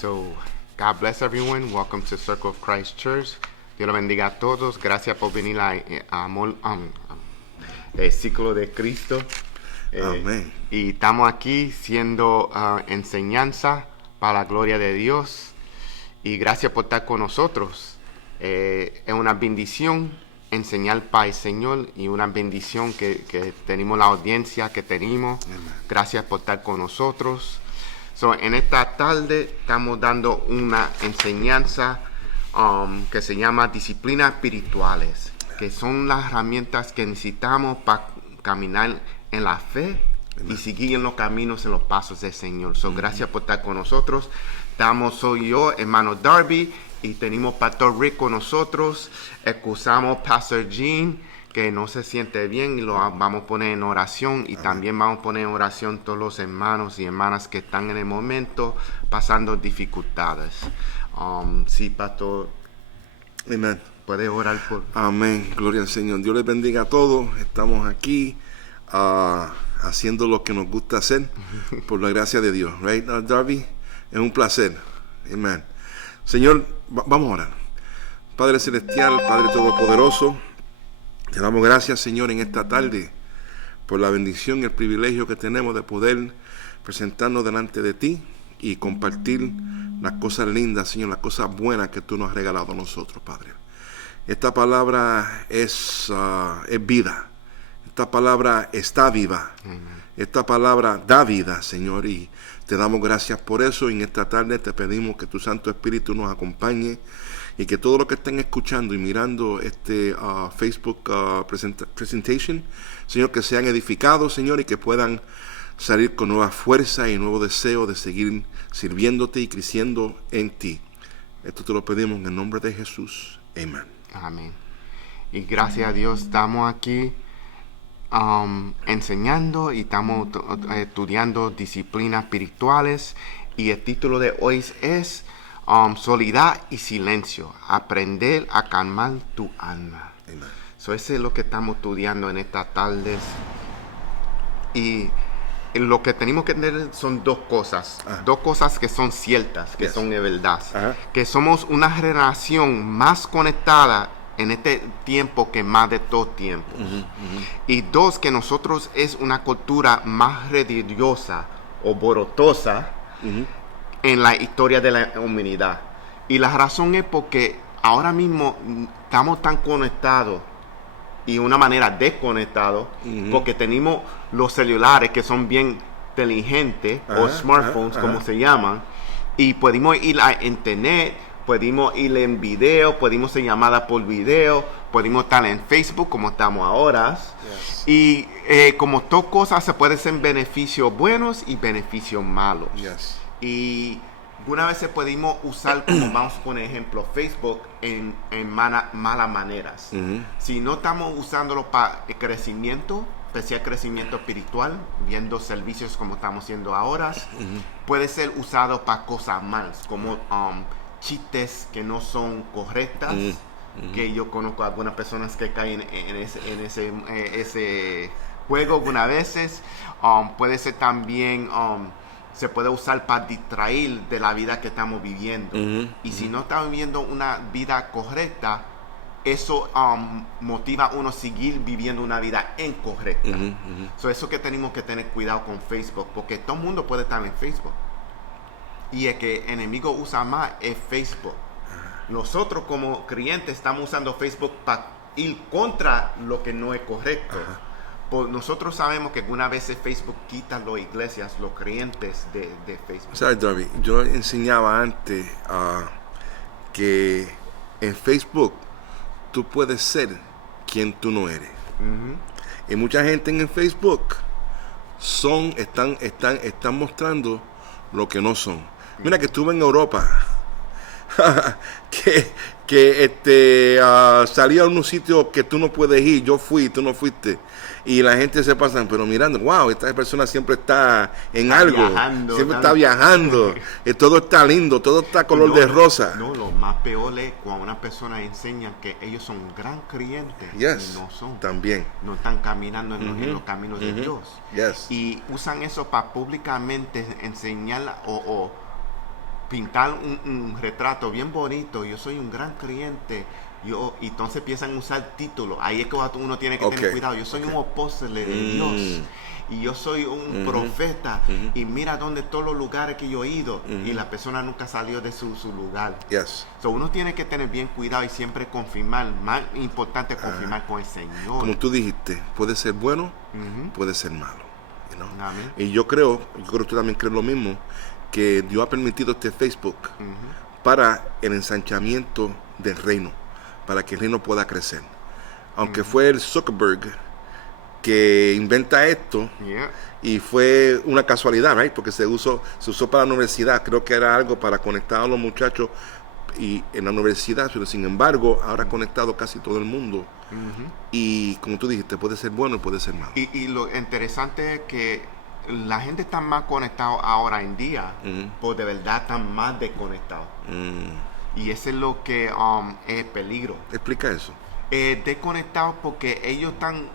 So, God bless everyone. Welcome to Circle of Christ Church. Dios lo bendiga a todos. Gracias por venir el ciclo de Cristo. Amén. Y estamos aquí siendo enseñanza para la gloria de Dios. Y gracias por estar con nosotros. Es una bendición enseñar para el Señor y una bendición que tenemos la audiencia que tenemos. Amén. Gracias por estar con nosotros. So, en esta tarde estamos dando una enseñanza que se llama disciplinas espirituales, que son las herramientas que necesitamos para caminar en la fe y seguir en los caminos, en los pasos del Señor. So, gracias por estar con nosotros. Soy yo, hermano Darby, y tenemos Pastor Rick con nosotros. Excusamos Pastor Jean, que no se siente bien, y lo vamos a poner en oración. Y también vamos a poner en oración todos los hermanos y hermanas que están en el momento pasando dificultades. Sí, Pastor. Amén. ¿Puede orar por? Amén. Gloria al Señor. Dios les bendiga a todos. Estamos aquí haciendo lo que nos gusta hacer por la gracia de Dios. Right, Darby? Es un placer. Amén. Señor, vamos a orar. Padre Celestial, Padre Todopoderoso, te damos gracias, Señor, en esta tarde por la bendición y el privilegio que tenemos de poder presentarnos delante de ti y compartir las cosas lindas, Señor, las cosas buenas que tú nos has regalado a nosotros, Padre. Esta palabra es vida. Esta palabra está viva. Esta palabra da vida, Señor, y te damos gracias por eso. Y en esta tarde te pedimos que tu Santo Espíritu nos acompañe y que todos los que estén escuchando y mirando este Facebook presentation, Señor, que sean edificados, Señor, y que puedan salir con nueva fuerza y nuevo deseo de seguir sirviéndote y creciendo en ti. Esto te lo pedimos en el nombre de Jesús. Amén. Amén. Y gracias a Dios estamos aquí enseñando y estamos estudiando disciplinas espirituales, y el título de hoy es soledad y silencio, aprender a calmar tu alma. Amén. So, eso es lo que estamos estudiando en estas tardes, y lo que tenemos que entender son dos cosas que son ciertas, que son de verdad, que somos una generación más conectada en este tiempo que más de todo tiempo. Y dos, que nosotros es una cultura más religiosa o borotosa en la historia de la humanidad. Y la razón es porque ahora mismo estamos tan conectados y de una manera desconectados, porque tenemos los celulares que son bien inteligentes, o smartphones como se llaman, y podemos ir a internet, podemos ir en video, podemos hacer llamadas por video, podemos estar en Facebook como estamos ahora. Y como todas cosas, se pueden ser beneficios buenos y beneficios malos. Y algunas veces podemos usar, como vamos a poner ejemplo, Facebook en malas maneras. Si no estamos usándolo para el crecimiento, especial crecimiento espiritual, viendo servicios como estamos haciendo ahora, puede ser usado para cosas malas, como chistes que no son correctas, que yo conozco a algunas personas que caen en ese juego algunas veces. Puede ser también se puede usar para distraer de la vida que estamos viviendo. Y si no estamos viviendo una vida correcta, eso motiva a uno a seguir viviendo una vida incorrecta. So, eso que tenemos que tener cuidado con Facebook, porque todo el mundo puede estar en Facebook. Y el que el enemigo usa más es Facebook. Nosotros como creyentes estamos usando Facebook para ir contra lo que no es correcto. Pues nosotros sabemos que algunas veces Facebook quita a las iglesias, los creyentes de Facebook. ¿Sabes, Darby? Yo enseñaba antes que en Facebook tú puedes ser quien tú no eres. Y mucha gente en el Facebook están mostrando lo que no son. Mira que estuve en Europa que salía a unos sitios que tú no puedes ir. Yo fui, tú no fuiste. Y la gente se pasan, pero mirando, wow, esta persona siempre está en algo, siempre está viajando, y todo está lindo, todo está color de rosa. No, lo más peor es cuando una persona enseña que ellos son gran creyentes y no son. También. No están caminando en los caminos de Dios. Yes. Y usan eso para públicamente enseñar o pintar un retrato bien bonito, yo soy un gran creyente, y entonces empiezan a usar títulos. Ahí es que uno tiene que tener cuidado. Yo soy un apóstol de Dios, y yo soy un profeta, y mira dónde todos los lugares que yo he ido, y la persona nunca salió de su lugar. So, uno tiene que tener bien cuidado y siempre confirmar. Más importante confirmar con el Señor. Como tú dijiste, puede ser bueno, puede ser malo. Y yo creo que tú también crees lo mismo, que Dios ha permitido este Facebook para el ensanchamiento del reino, para que el reino pueda crecer. Aunque fue el Zuckerberg que inventa esto, y fue una casualidad, right? Porque se usó para la universidad. Creo que era algo para conectar a los muchachos y en la universidad, pero sin embargo ahora ha conectado casi todo el mundo. Y como tú dijiste, puede ser bueno y puede ser malo. Y lo interesante es que la gente está más conectada ahora en día, pues de verdad están más desconectados. Y eso es lo que es peligro. Explica eso. Desconectados porque ellos están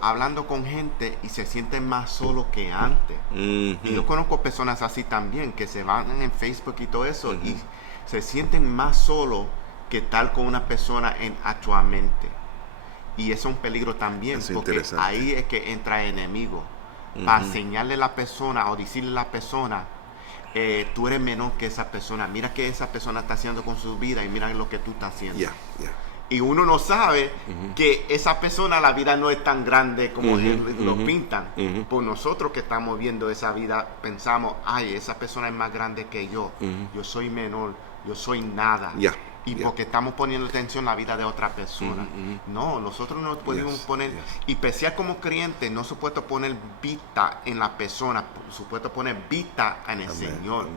hablando con gente y se sienten más solos que antes. Y yo conozco personas así también, que se van en Facebook y todo eso, y se sienten más solos que tal con una persona actualmente. Y eso es un peligro también, eso porque ahí es que entra el enemigo. Para enseñarle a la persona o decirle a la persona, tú eres menor que esa persona, mira qué esa persona está haciendo con su vida y mira lo que tú estás haciendo. Y uno no sabe que esa persona, la vida no es tan grande como lo pintan. Por nosotros que estamos viendo esa vida, pensamos, ay, esa persona es más grande que yo, yo soy menor, yo soy nada. Y porque estamos poniendo atención a la vida de otra persona. No, nosotros no podemos poner, y especial como creyentes, no se puede poner vista en la persona, se puede poner vista en el Señor.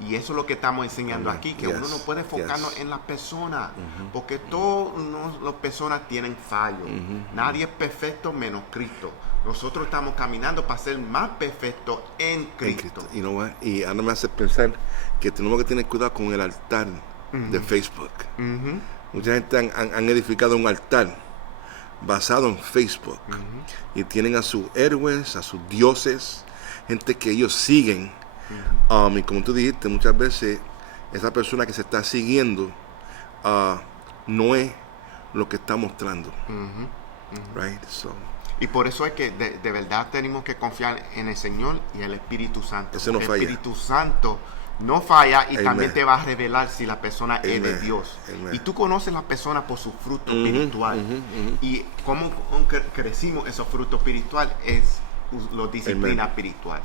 Y eso es lo que estamos enseñando aquí, que uno no puede enfocarnos en la persona, porque todas las personas tienen fallos. Nadie es perfecto menos Cristo. Nosotros estamos caminando para ser más perfectos en Cristo. Y ahora me hace pensar que tenemos que tener cuidado con el altar de Facebook. Mucha gente han edificado un altar basado en Facebook, y tienen a sus héroes, a sus dioses, gente que ellos siguen. Y como tú dijiste, muchas veces esa persona que se está siguiendo no es lo que está mostrando. Right? So, y por eso es que de verdad tenemos que confiar en el Señor y el Espíritu Santo. Ese no falla. El Espíritu Santo no falla, y también te va a revelar si la persona es de Dios. Y tú conoces a la persona por su fruto espiritual. Y cómo crecimos esos frutos espirituales es la disciplina espiritual.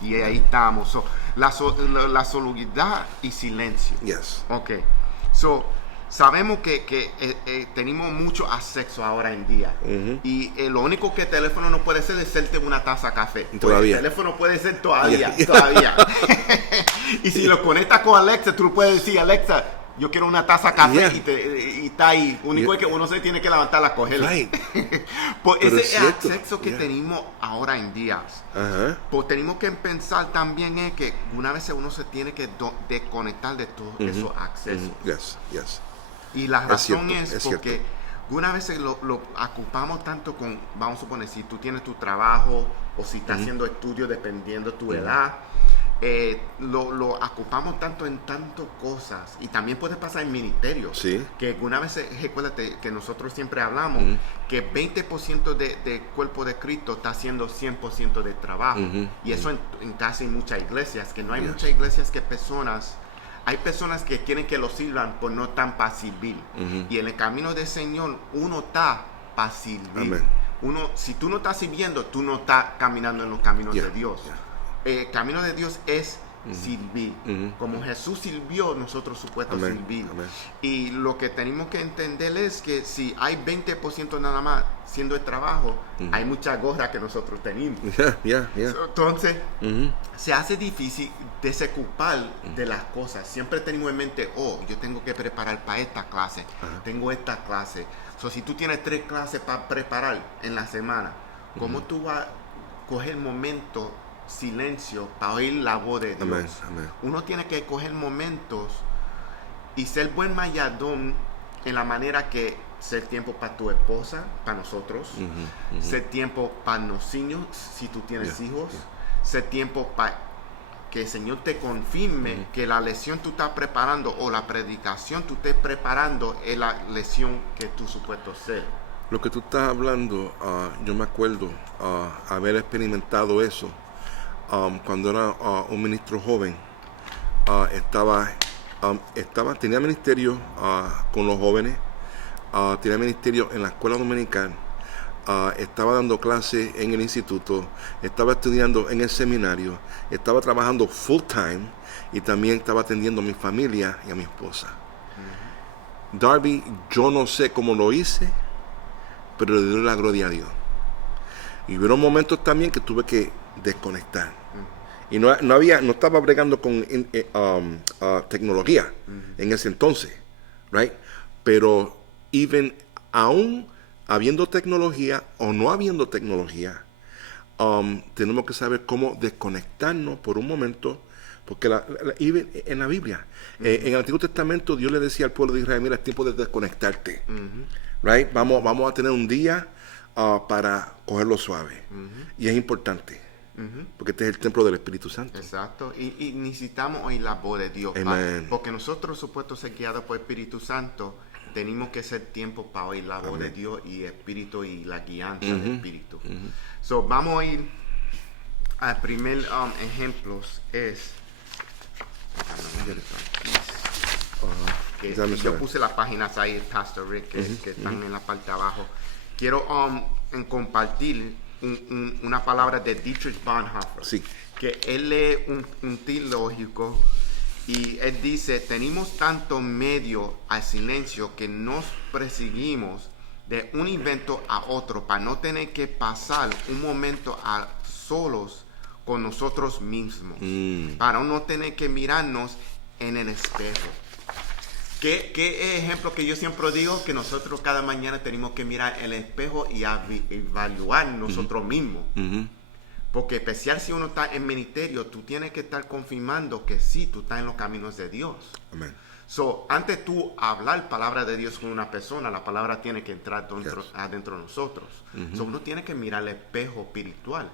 Y ahí estamos. La soledad y silencio. Ok. Sabemos que tenemos mucho acceso ahora en día. Y lo único que el teléfono no puede ser es hacerte una taza de café. Todavía. El teléfono puede ser todavía. Y si lo conectas con Alexa, tú puedes decir, Alexa, yo quiero una taza de café, y está ahí. Único es que uno se tiene que levantar a cogerla. Pues ese es el acceso que tenemos ahora en día. Pues tenemos que pensar también es que una vez uno se tiene que desconectar de todos esos accesos. Y la razón es porque una vez lo ocupamos tanto con, vamos a suponer, si tú tienes tu trabajo o si estás haciendo estudios dependiendo de tu edad, lo ocupamos tanto en tantas cosas. Y también puede pasar en ministerios. Que una vez, recuérdate que nosotros siempre hablamos que 20% del cuerpo de Cristo está haciendo 100% de trabajo. Y eso en casi muchas iglesias, que no hay muchas iglesias que hay personas que quieren que lo sirvan, pues no están para servir. Y en el camino del Señor, uno está para servir. Si tú no estás sirviendo, tú no estás caminando en los caminos de Dios. El camino de Dios es servir. Como Jesús sirvió, nosotros supuestamente servir. Y lo que tenemos que entender es que si hay 20% nada más siendo el trabajo, hay muchas gorras que nosotros tenemos. Entonces, se hace difícil desocupar de las cosas. Siempre tenemos en mente, yo tengo que preparar para esta clase, tengo esta clase. Si tú tienes 3 clases para preparar en la semana, ¿cómo tú vas a coger momento silencio para oír la voz de Dios? Uno tiene que coger momentos y ser buen mayordomo en la manera que ser tiempo para tu esposa, para nosotros, ser tiempo para los niños, si tú tienes hijos, ser tiempo para que el Señor te confirme que la lección tú estás preparando o la predicación tú estés preparando es la lección que tú supuesto ser. Lo que tú estás hablando, yo me acuerdo haber experimentado eso cuando era un ministro joven. Tenía ministerio con los jóvenes, tenía ministerio en la escuela dominical, estaba dando clases en el instituto, estaba estudiando en el seminario, estaba trabajando full time y también estaba atendiendo a mi familia y a mi esposa. Darby, yo no sé cómo lo hice, pero le doy la gloria a Dios. Y hubo momentos también que tuve que desconectar. Y no estaba bregando con tecnología en ese entonces, right? Pero aún habiendo tecnología o no habiendo tecnología, tenemos que saber cómo desconectarnos por un momento, porque en la Biblia, en el Antiguo Testamento, Dios le decía al pueblo de Israel: mira, es tiempo de desconectarte, right? Vamos a tener un día para cogerlo suave, y es importante. Porque este es el templo del Espíritu Santo. Exacto. Y necesitamos oír la voz de Dios. Porque nosotros, supuestos ser guiados por el Espíritu Santo, tenemos que hacer tiempo para oír la voz de Dios y el Espíritu y la guianza del Espíritu. So, vamos a ir al primer ejemplo. Yo puse las páginas ahí, Pastor Rick, que están en la parte de abajo. Quiero compartir una palabra de Dietrich Bonhoeffer, sí, que él es un teológico, y él dice: tenemos tanto medio al silencio que nos perseguimos de un evento a otro para no tener que pasar un momento a solos con nosotros mismos, para no tener que mirarnos en el espejo. ¿Qué ejemplo que yo siempre digo? Que nosotros cada mañana tenemos que mirar el espejo y evaluar nosotros mismos. Porque especial si uno está en ministerio, tú tienes que estar confirmando que sí, tú estás en los caminos de Dios. Amén. So, antes tú hablar palabra de Dios con una persona, la palabra tiene que entrar adentro de nosotros. So, uno tiene que mirar el espejo espiritual.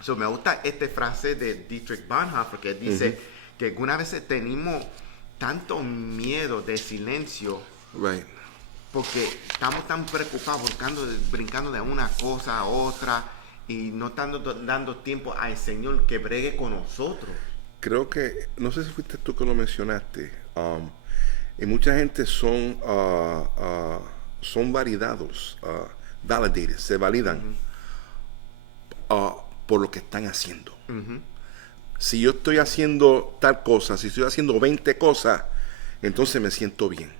So, me gusta esta frase de Dietrich Bonhoeffer, que dice que algunas veces tenemos tanto miedo de silencio, right, porque estamos tan preocupados brincando de una cosa a otra y no estando dando tiempo al Señor que bregue con nosotros. Creo que, no sé si fuiste tú que lo mencionaste, y mucha gente son validados, validated, se validan por lo que están haciendo. Si yo estoy haciendo tal cosa, si estoy haciendo 20 cosas, entonces me siento bien.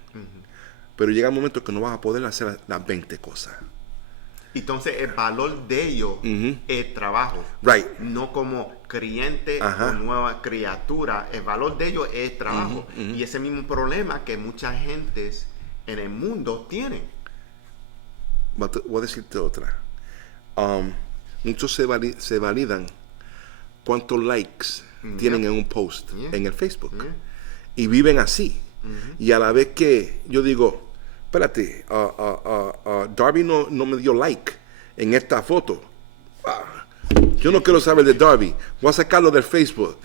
Pero llega un momento que no vas a poder hacer las 20 cosas. Entonces el valor de ellos es trabajo. Right. No como creyente o nueva criatura. El valor de ellos es trabajo. Y ese mismo problema que muchas gentes en el mundo tienen. Voy a decirte otra. Muchos se validan cuántos likes tienen en un post en el Facebook. Y viven así. Y a la vez que yo digo: espérate, Darby no me dio like en esta foto. Yo no quiero saber de Darby. Voy a sacarlo del Facebook.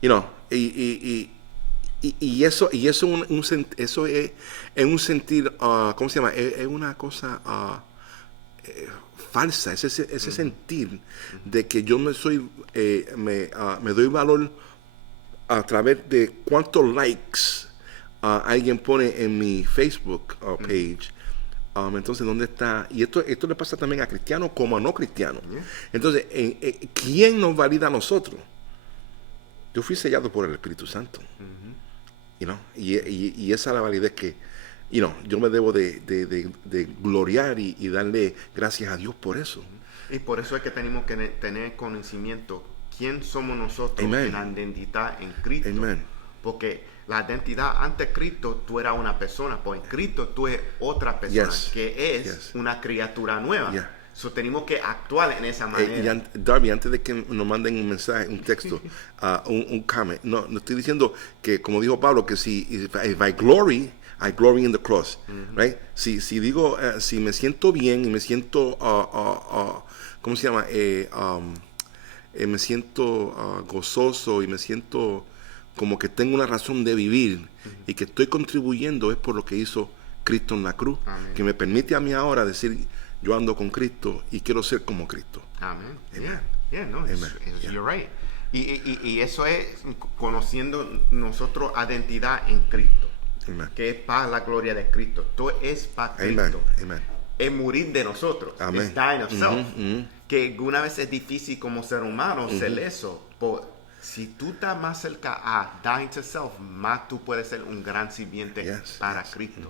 You know, y eso es un sentir, ¿cómo se llama? Es una cosa falsa, ese sentir de que yo me doy valor a través de cuántos likes alguien pone en mi Facebook page. Entonces, ¿dónde está? Y esto le pasa también a cristianos como a no cristianos. Entonces, ¿quién nos valida a nosotros? Yo fui sellado por el Espíritu Santo. You know? Y esa es la validez que yo me debo de gloriar y darle gracias a Dios por eso. Y por eso es que tenemos que tener conocimiento quién somos nosotros. Amen. En la identidad en Cristo. Amen. Porque la identidad ante Cristo, tú eras una persona, pues en Cristo tú eres otra persona, que es una criatura nueva. So, tenemos que actuar en esa manera. Darby, antes de que nos manden un mensaje, un texto, un comment, no estoy diciendo que, como dijo Pablo, que if I glory in the cross, right? Si digo, si me siento bien y me siento, ¿cómo se llama? me siento gozoso y me siento como que tengo una razón de vivir y que estoy contribuyendo es por lo que hizo Cristo en la cruz, que me permite a mí ahora decir, yo ando con Cristo y quiero ser como Cristo. Amén. Amen. You're right. Y eso es conociendo nosotros identidad en Cristo, que es para la gloria de Cristo. Todo es para Cristo. Amen. Es morir de nosotros. Amen. Es dying of self. Que alguna vez es difícil como ser humano hacer eso. Si tú estás más cerca a dying to self, más tú puedes ser un gran sirviente para Cristo.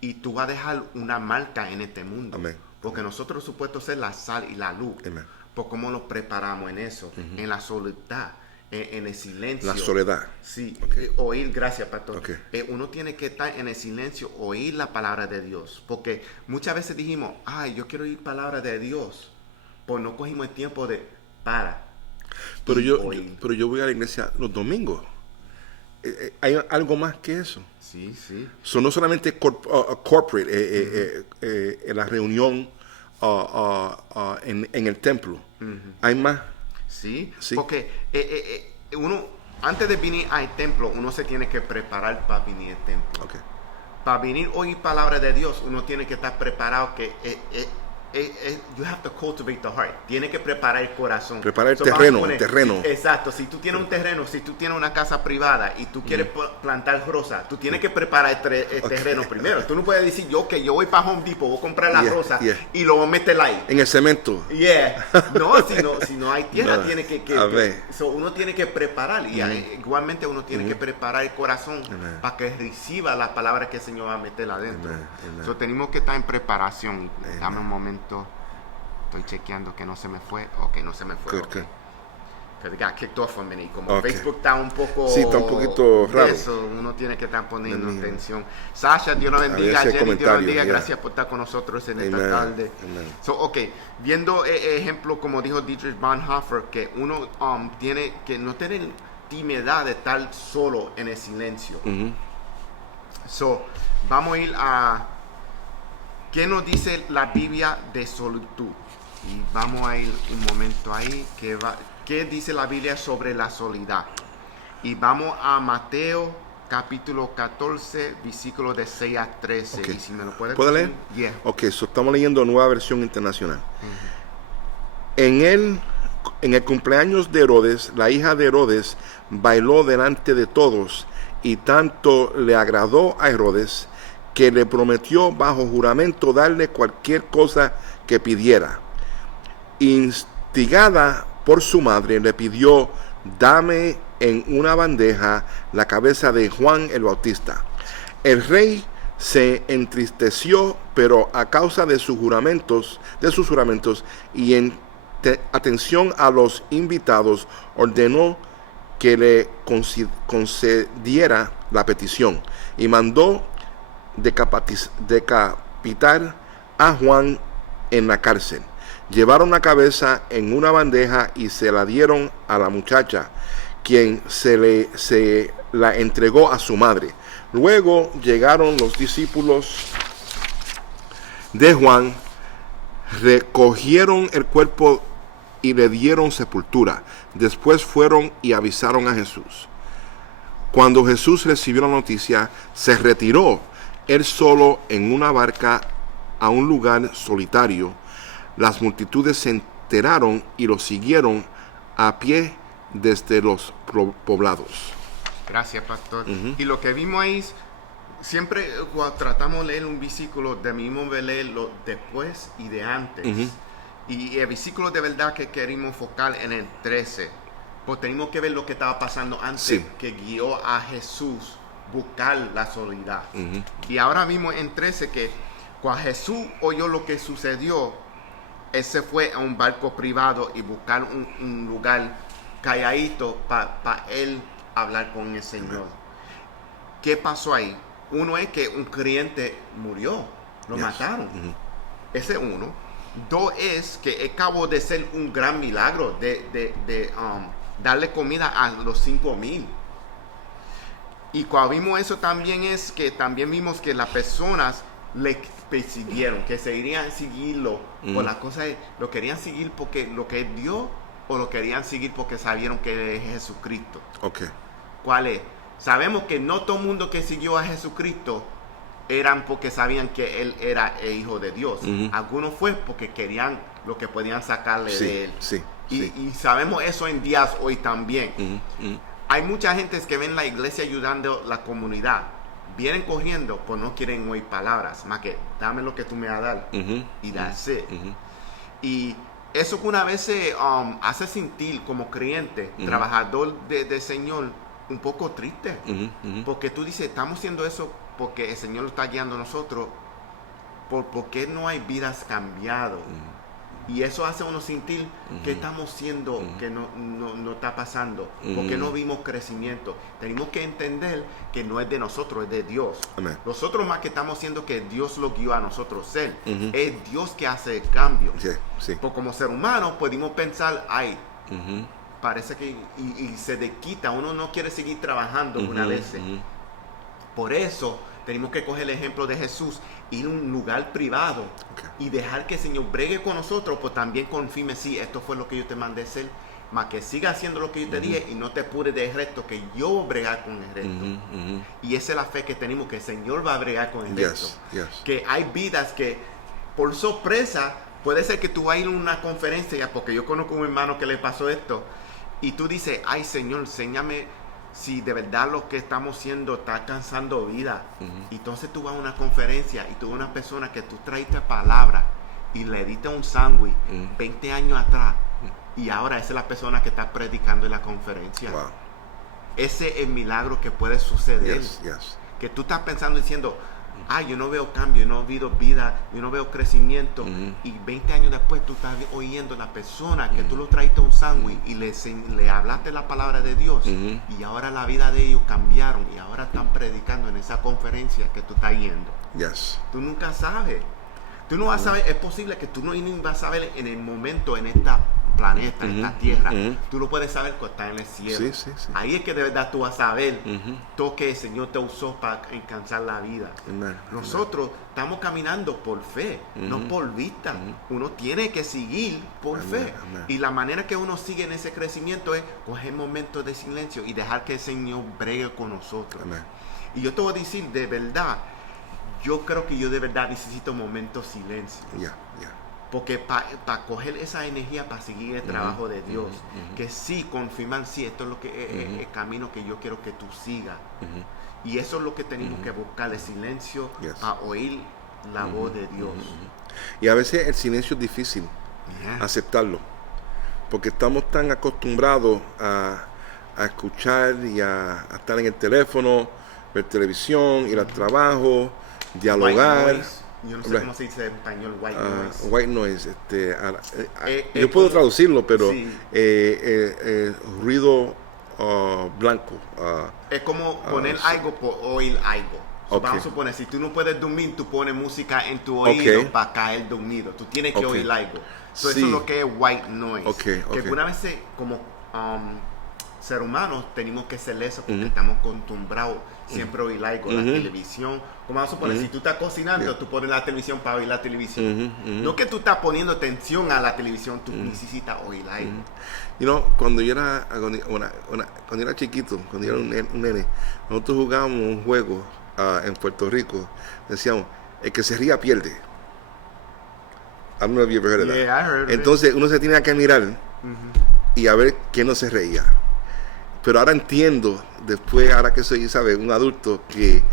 Y tú vas a dejar una marca en este mundo. Amen. Porque nosotros supuestos ser la sal y la luz. Amen. Por cómo nos preparamos en eso, en la soledad, en el silencio. La soledad. Sí, Okay. Oír, gracias, pastor. Okay. Uno tiene que estar en el silencio, oír la palabra de Dios. Porque muchas veces dijimos, yo quiero oír palabra de Dios. Pues no cogimos el tiempo de Pero yo voy a la iglesia los domingos. Hay algo más que eso. Sí. No solamente corporate, en la reunión en el templo. Hay más. Sí. Porque uno, antes de venir al templo, uno se tiene que preparar para venir al templo. Okay. Para venir a oír palabra de Dios, uno tiene que estar preparado que you have to cultivate the heart. Tiene que preparar el corazón. Preparar el terreno. Exacto. Si tú tienes un terreno, si tú tienes una casa privada y tú quieres plantar rosa, tú tienes que preparar el terreno primero. Tú no puedes decir, yo voy para Home Depot, voy a comprar la rosa y lo voy a meter ahí. En el cemento. No, si no hay tierra, tiene que uno tiene que preparar. Y igualmente uno tiene que preparar el corazón para que reciba las palabras que el Señor va a meter adentro. Tenemos que estar en preparación. Dame un momento. Estoy chequeando que no se me fue. Ok, no se me fue. Okay. Because it got kicked off on me. Como Facebook está un poco... Sí, está un poquito raro. Eso, uno tiene que estar poniendo atención. Sasha, Dios nos bendiga. Jenny, Dios nos bendiga. Gracias por estar con nosotros en esta tarde. Viendo ejemplo, como dijo Dietrich Bonhoeffer, que uno tiene que no tener timidez de estar solo en el silencio. Vamos a ir a... ¿Qué nos dice la Biblia de solitud? Y vamos a ir un momento ahí. ¿Qué dice la Biblia sobre la soledad? Y vamos a Mateo capítulo 14, versículos de 6 a 13. Okay. Y si me lo puedes leer? Yeah. Ok, estamos leyendo Nueva Versión Internacional. En el cumpleaños de Herodes, la hija de Herodes bailó delante de todos y tanto le agradó a Herodes que le prometió bajo juramento darle cualquier cosa que pidiera. Instigada por su madre, le pidió: dame en una bandeja la cabeza de Juan el Bautista. El rey se entristeció, pero a causa de sus juramentos y en atención a los invitados, ordenó que le concediera la petición y mandó decapitar a Juan en la cárcel. Llevaron la cabeza en una bandeja y se la dieron a la muchacha, quien se la entregó a su madre. Luego llegaron los discípulos de Juan, recogieron el cuerpo y le dieron sepultura. Después fueron y avisaron a Jesús. Cuando Jesús recibió la noticia, se retiró él solo en una barca a un lugar solitario. Las multitudes se enteraron y lo siguieron a pie desde los poblados. Gracias, pastor. Y lo que vimos ahí, siempre cuando tratamos de leer un versículo, debemos leerlo después y de antes. Y el versículo de verdad que queremos enfocar en el 13, pues tenemos que ver lo que estaba pasando antes, que guió a Jesús buscar la soledad. Y ahora mismo en 13 que cuando Jesús oyó lo que sucedió, él se fue a un barco privado y buscar un lugar calladito para él hablar con el Señor. ¿Qué pasó ahí? Uno es que un creyente murió, lo mataron. Ese es uno. Dos es que acabó de ser un gran milagro de darle comida a los 5,000. Y cuando vimos eso también es que también vimos que las personas le persiguieron, que se irían a seguirlo por las cosas, lo querían seguir porque lo que él dio o lo querían seguir porque sabieron que es Jesucristo. Okay. ¿Cuál es? Sabemos que no todo el mundo que siguió a Jesucristo eran porque sabían que Él era el Hijo de Dios. Algunos fue porque querían lo que podían sacarle de Él. Y sabemos eso en días hoy también. Hay mucha gente que ven la iglesia ayudando a la comunidad. Vienen corriendo, pues no quieren oír palabras, más que dame lo que tú me vas a dar y that's it. Y eso que una vez hace sentir como creyente, trabajador del Señor, un poco triste. Porque tú dices, estamos haciendo eso porque el Señor lo está guiando a nosotros. ¿Por qué no hay vidas cambiadas? Y eso hace a uno sentir que estamos siendo, que no está pasando, porque no vimos crecimiento. Tenemos que entender que no es de nosotros, es de Dios. Amén. Nosotros más que estamos haciendo que Dios lo guió a nosotros ser. Es Dios que hace el cambio. Pues como ser humano podemos pensar, ay, parece que y se te quita, uno no quiere seguir trabajando una vez. Por eso tenemos que coger el ejemplo de Jesús, ir a un lugar privado y dejar que el Señor bregue con nosotros, pues también confirme, sí, esto fue lo que yo te mandé a hacer, más que siga haciendo lo que yo te dije y no te apures del resto, que yo voy a bregar con el resto. Y esa es la fe que tenemos, que el Señor va a bregar con el resto. Que hay vidas que, por sorpresa, puede ser que tú vayas a una conferencia, porque yo conozco a un hermano que le pasó esto, y tú dices, ay Señor, enséñame si de verdad lo que estamos haciendo está alcanzando vida. Y entonces tú vas a una conferencia y tú ves una persona que tú traiste palabra y le diste un sándwich 20 años atrás y ahora esa es la persona que está predicando en la conferencia. Wow. Ese es el milagro que puede suceder. Que tú estás pensando diciendo, yo no veo cambio, yo no veo vida, yo no veo crecimiento. Y 20 años después tú estás oyendo a la persona que tú lo traiste un sándwich y le hablaste la palabra de Dios. Y ahora la vida de ellos cambiaron y ahora están predicando en esa conferencia que tú estás yendo. Tú nunca sabes. Tú no vas a saber, es posible que tú no vas a saber en el momento, en esta planeta, en esta tierra. Tú lo puedes saber cuando estás en el cielo. Ahí es que de verdad tú vas a saber todo que el Señor te usó para alcanzar la vida. Nosotros estamos caminando por fe, no por vista. Uno tiene que seguir por fe. Y la manera que uno sigue en ese crecimiento es coger momentos de silencio y dejar que el Señor bregue con nosotros. Y yo te voy a decir, de verdad, yo creo que yo de verdad necesito momentos de silencio. Porque para coger esa energía para seguir el trabajo de Dios, que sí confirman, sí, esto es lo que es el camino que yo quiero que tú sigas. Y eso es lo que tenemos que buscar, el silencio, para oír la voz de Dios. Y a veces el silencio es difícil aceptarlo, porque estamos tan acostumbrados a escuchar y a estar en el teléfono, ver televisión, ir al trabajo, dialogar. Yo no sé cómo se dice en español, white noise. White noise. Yo puedo traducirlo, pero ruido blanco. Es como poner algo por oír algo. Vamos a suponer, si tú no puedes dormir, tú pones música en tu oído para caer dormido. Tú tienes que oír algo. Eso es lo que es white noise. Que alguna vez como ser humanos tenemos que hacer eso porque estamos acostumbrados siempre a oír algo, la televisión. Como vamos a suponer, si tú estás cocinando, tú pones la televisión para oír la televisión. No que tú estás poniendo atención a la televisión, tú necesitas oír algo. Cuando yo era cuando era chiquito, cuando yo era un nene, nosotros jugábamos un juego en Puerto Rico. Decíamos, el que se ría pierde. I don't know if you ever heard of that. I heard Entonces uno se tenía que mirar y a ver quién no se reía. Pero ahora entiendo, después, ahora que soy, ¿sabes?, un adulto, que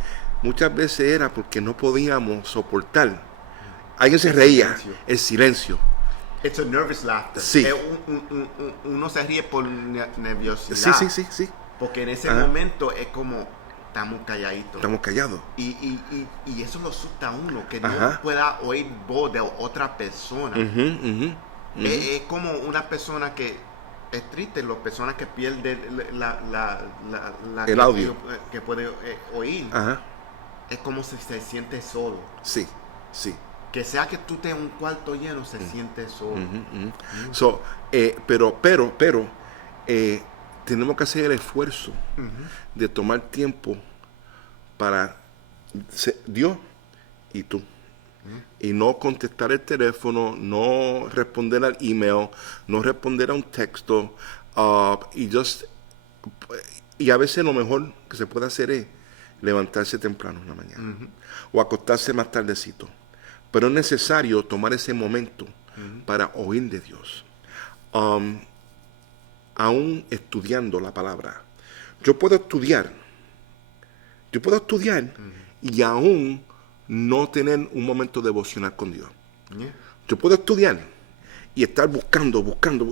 muchas veces era porque no podíamos soportar. Alguien se reía, el silencio. It's a nervous laughter. Sí. Uno se ríe por nerviosidad. Sí. Porque en ese momento es como, estamos calladitos. Estamos callados. Y eso lo asusta a uno, que no pueda oír voz de otra persona. Es como una persona que... Es triste, las personas que pierden el audio que puede oír. Es como si se siente solo. Sí. Que sea que tú estés en un cuarto lleno, se siente solo. Pero tenemos que hacer el esfuerzo de tomar tiempo para Dios y tú. y no contestar el teléfono, no responder al email, no responder a un texto, y a veces lo mejor que se puede hacer es levantarse temprano en la mañana o acostarse más tardecito. Pero es necesario tomar ese momento para oír de Dios. Aún estudiando la palabra. Yo puedo estudiar y aún no tener un momento devocional con Dios. Yo puedo estudiar y estar buscando,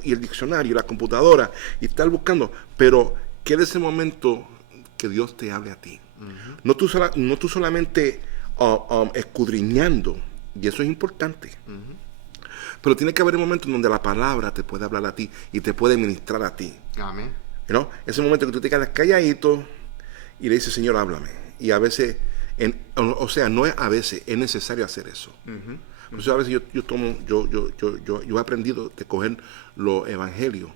y el diccionario, y la computadora, y estar buscando, pero queda ese momento que Dios te hable a ti. No tú solamente escudriñando, y eso es importante. Pero tiene que haber un momento en donde la palabra te puede hablar a ti y te puede ministrar a ti. Amén. Ese momento que tú te quedas calladito y le dices, Señor, háblame. Y a veces, no es a veces, es necesario hacer eso. Por eso a veces yo he aprendido de coger los evangelios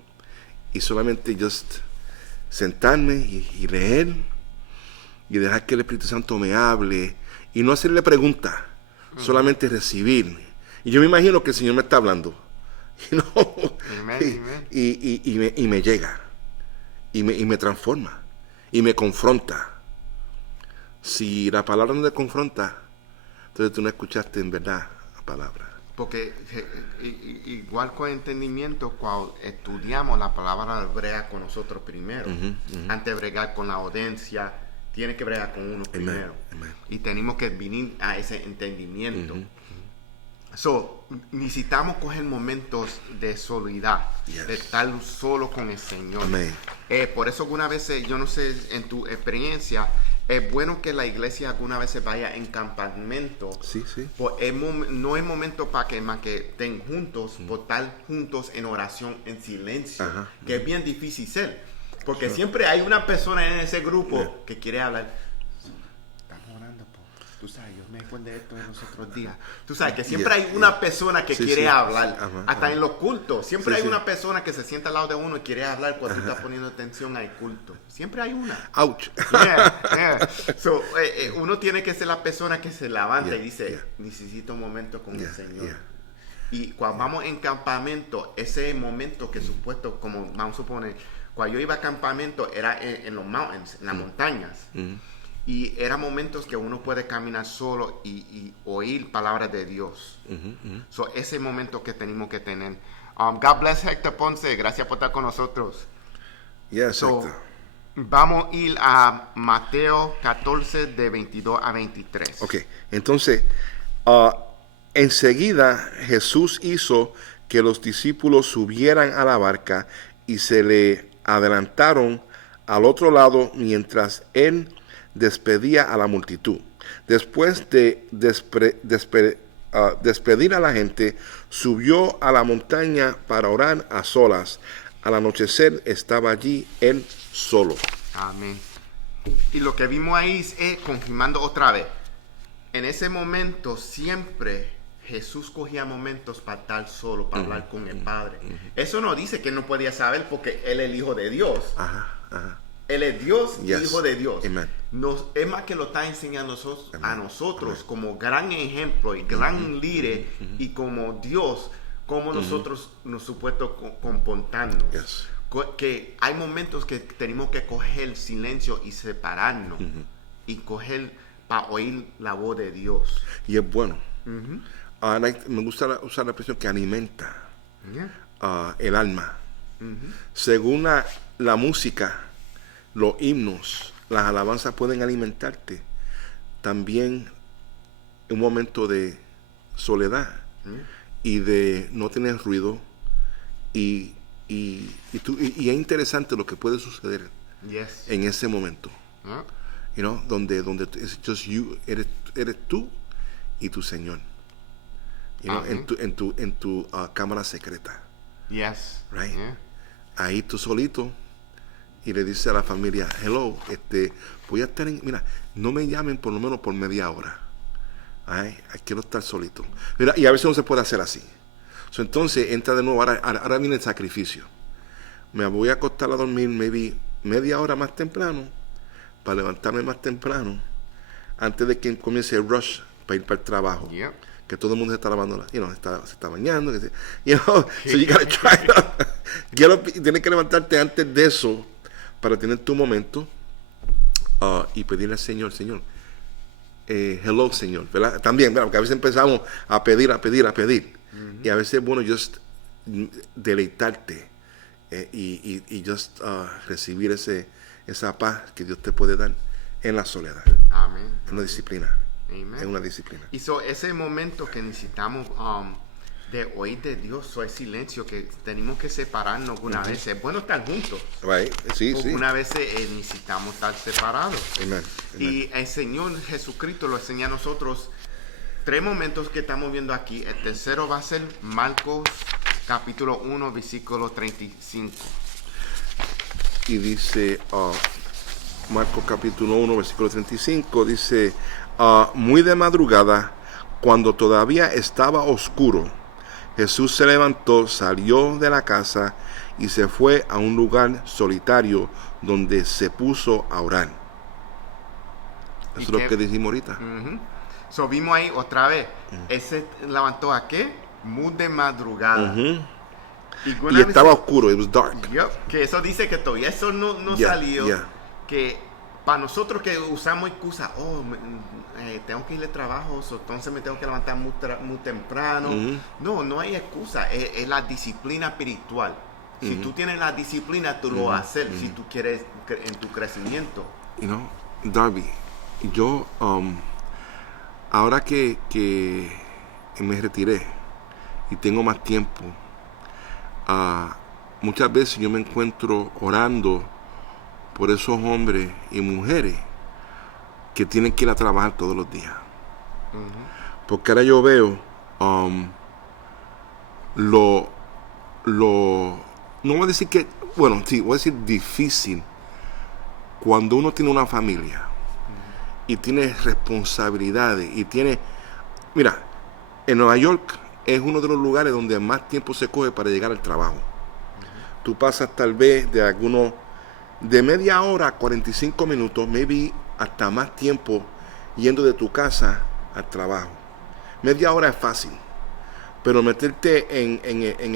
y solamente sentarme y leer y dejar que el Espíritu Santo me hable y no hacerle preguntas, solamente recibir. Y yo me imagino que el Señor me está hablando. Y me llega. Y me transforma. Y me confronta. Si la palabra no te confronta, entonces tú no escuchaste en verdad la palabra. Porque igual con entendimiento, cuando estudiamos la palabra hebrea con nosotros primero, antes de bregar con la audiencia, tiene que bregar con uno primero. Amen. Y tenemos que venir a ese entendimiento. So, necesitamos coger momentos de soledad, de estar solo con el Señor. Por eso algunas veces, yo no sé, en tu experiencia, es bueno que la iglesia algunas veces vaya en campamento. Sí. Pues no es momento para que estén juntos, por estar juntos en oración, en silencio, que es bien difícil ser. Porque siempre hay una persona en ese grupo que quiere hablar. Tú sabes, yo me acuerdo de esto en los otros días. Tú sabes que siempre hay una persona que quiere hablar. Hasta en los cultos. Siempre hay una persona que se sienta al lado de uno y quiere hablar cuando tú estás poniendo atención al culto. Siempre hay una. Ouch. So, uno tiene que ser la persona que se levanta y dice, necesito un momento con el Señor. Y cuando vamos en campamento, ese momento que supuesto, como vamos a suponer, cuando yo iba a campamento era en los mountains, en las montañas. Y eran momentos que uno puede caminar solo y oír palabras de Dios. So, ese momento que tenemos que tener. God bless Héctor Ponce. Gracias por estar con nosotros. Yes, Héctor. Vamos a ir a Mateo 14, de 22 a 23. Ok, entonces, enseguida Jesús hizo que los discípulos subieran a la barca y se le adelantaron al otro lado mientras él despedía a la multitud. Después de despedir a la gente, subió a la montaña para orar a solas. Al anochecer estaba allí él solo. Amén. Y lo que vimos ahí es confirmando otra vez. En ese momento siempre Jesús cogía momentos para estar solo, para hablar con el Padre. Eso no dice que él no podía saber porque él es el Hijo de Dios. Él es Dios y Hijo de Dios. Es más que lo está enseñando a nosotros como gran ejemplo y gran líder y como Dios, como nosotros nos supuesto comportarnos. Que hay momentos que tenemos que coger silencio y separarnos y coger para oír la voz de Dios. Y es bueno. Me gusta usar la expresión que alimenta el alma. Según la música, los himnos, las alabanzas pueden alimentarte. También un momento de soledad y de no tener ruido y es interesante lo que puede suceder en ese momento, donde it's just you, eres tú y tu Señor, en tu cámara secreta, right? Ahí tú solito y le dice a la familia, hello, voy a estar mira, no me llamen por lo menos por media hora. Quiero estar solito. Mira, y a veces no se puede hacer así. Entonces entra de nuevo, ahora viene el sacrificio. Me voy a acostar a dormir maybe media hora más temprano para levantarme más temprano antes de que comience el rush para ir para el trabajo. que todo el mundo se está lavando, se está bañando, so you gotta try it. Tienes que levantarte antes de eso para tener tu momento y pedirle al Señor, hello, Señor, ¿verdad? También, ¿verdad? Porque a veces empezamos a pedir, y a veces es bueno just deleitarte y just recibir esa paz que Dios te puede dar en la soledad. Amén. En una disciplina. Amen. En una disciplina. Y ese momento que necesitamos de oír de Dios, es silencio, que tenemos que separarnos una vez. Es bueno estar juntos. Right. Sí. Una vez necesitamos estar separados. Amen. Y el Señor Jesucristo lo enseña a nosotros 3 momentos que estamos viendo aquí. El tercero va a ser Marcos capítulo 1, versículo 35. Y dice, Marcos capítulo 1, versículo 35, dice, muy de madrugada, cuando todavía estaba oscuro, Jesús se levantó, salió de la casa y se fue a un lugar solitario donde se puso a orar. Eso es lo que dijimos ahorita. Vimos ahí otra vez. Él se levantó a qué? Muy de madrugada. Y estaba oscuro, it was dark. Que eso dice que todavía el sol no salió. Que para nosotros que usamos excusas, tengo que ir al trabajo, entonces me tengo que levantar muy temprano. No hay excusa, es la disciplina espiritual. Si tú tienes la disciplina, tú lo vas a hacer si tú quieres en tu crecimiento. Darby, yo ahora que me retiré y tengo más tiempo, muchas veces yo me encuentro orando por esos hombres y mujeres que tienen que ir a trabajar todos los días. Porque ahora yo veo no voy a decir que, bueno, sí, voy a decir difícil cuando uno tiene una familia y tiene responsabilidades y tiene, mira, en Nueva York es uno de los lugares donde más tiempo se coge para llegar al trabajo. Tú pasas tal vez de media hora a 45 minutos, maybe hasta más tiempo yendo de tu casa al trabajo. Media hora es fácil, pero meterte en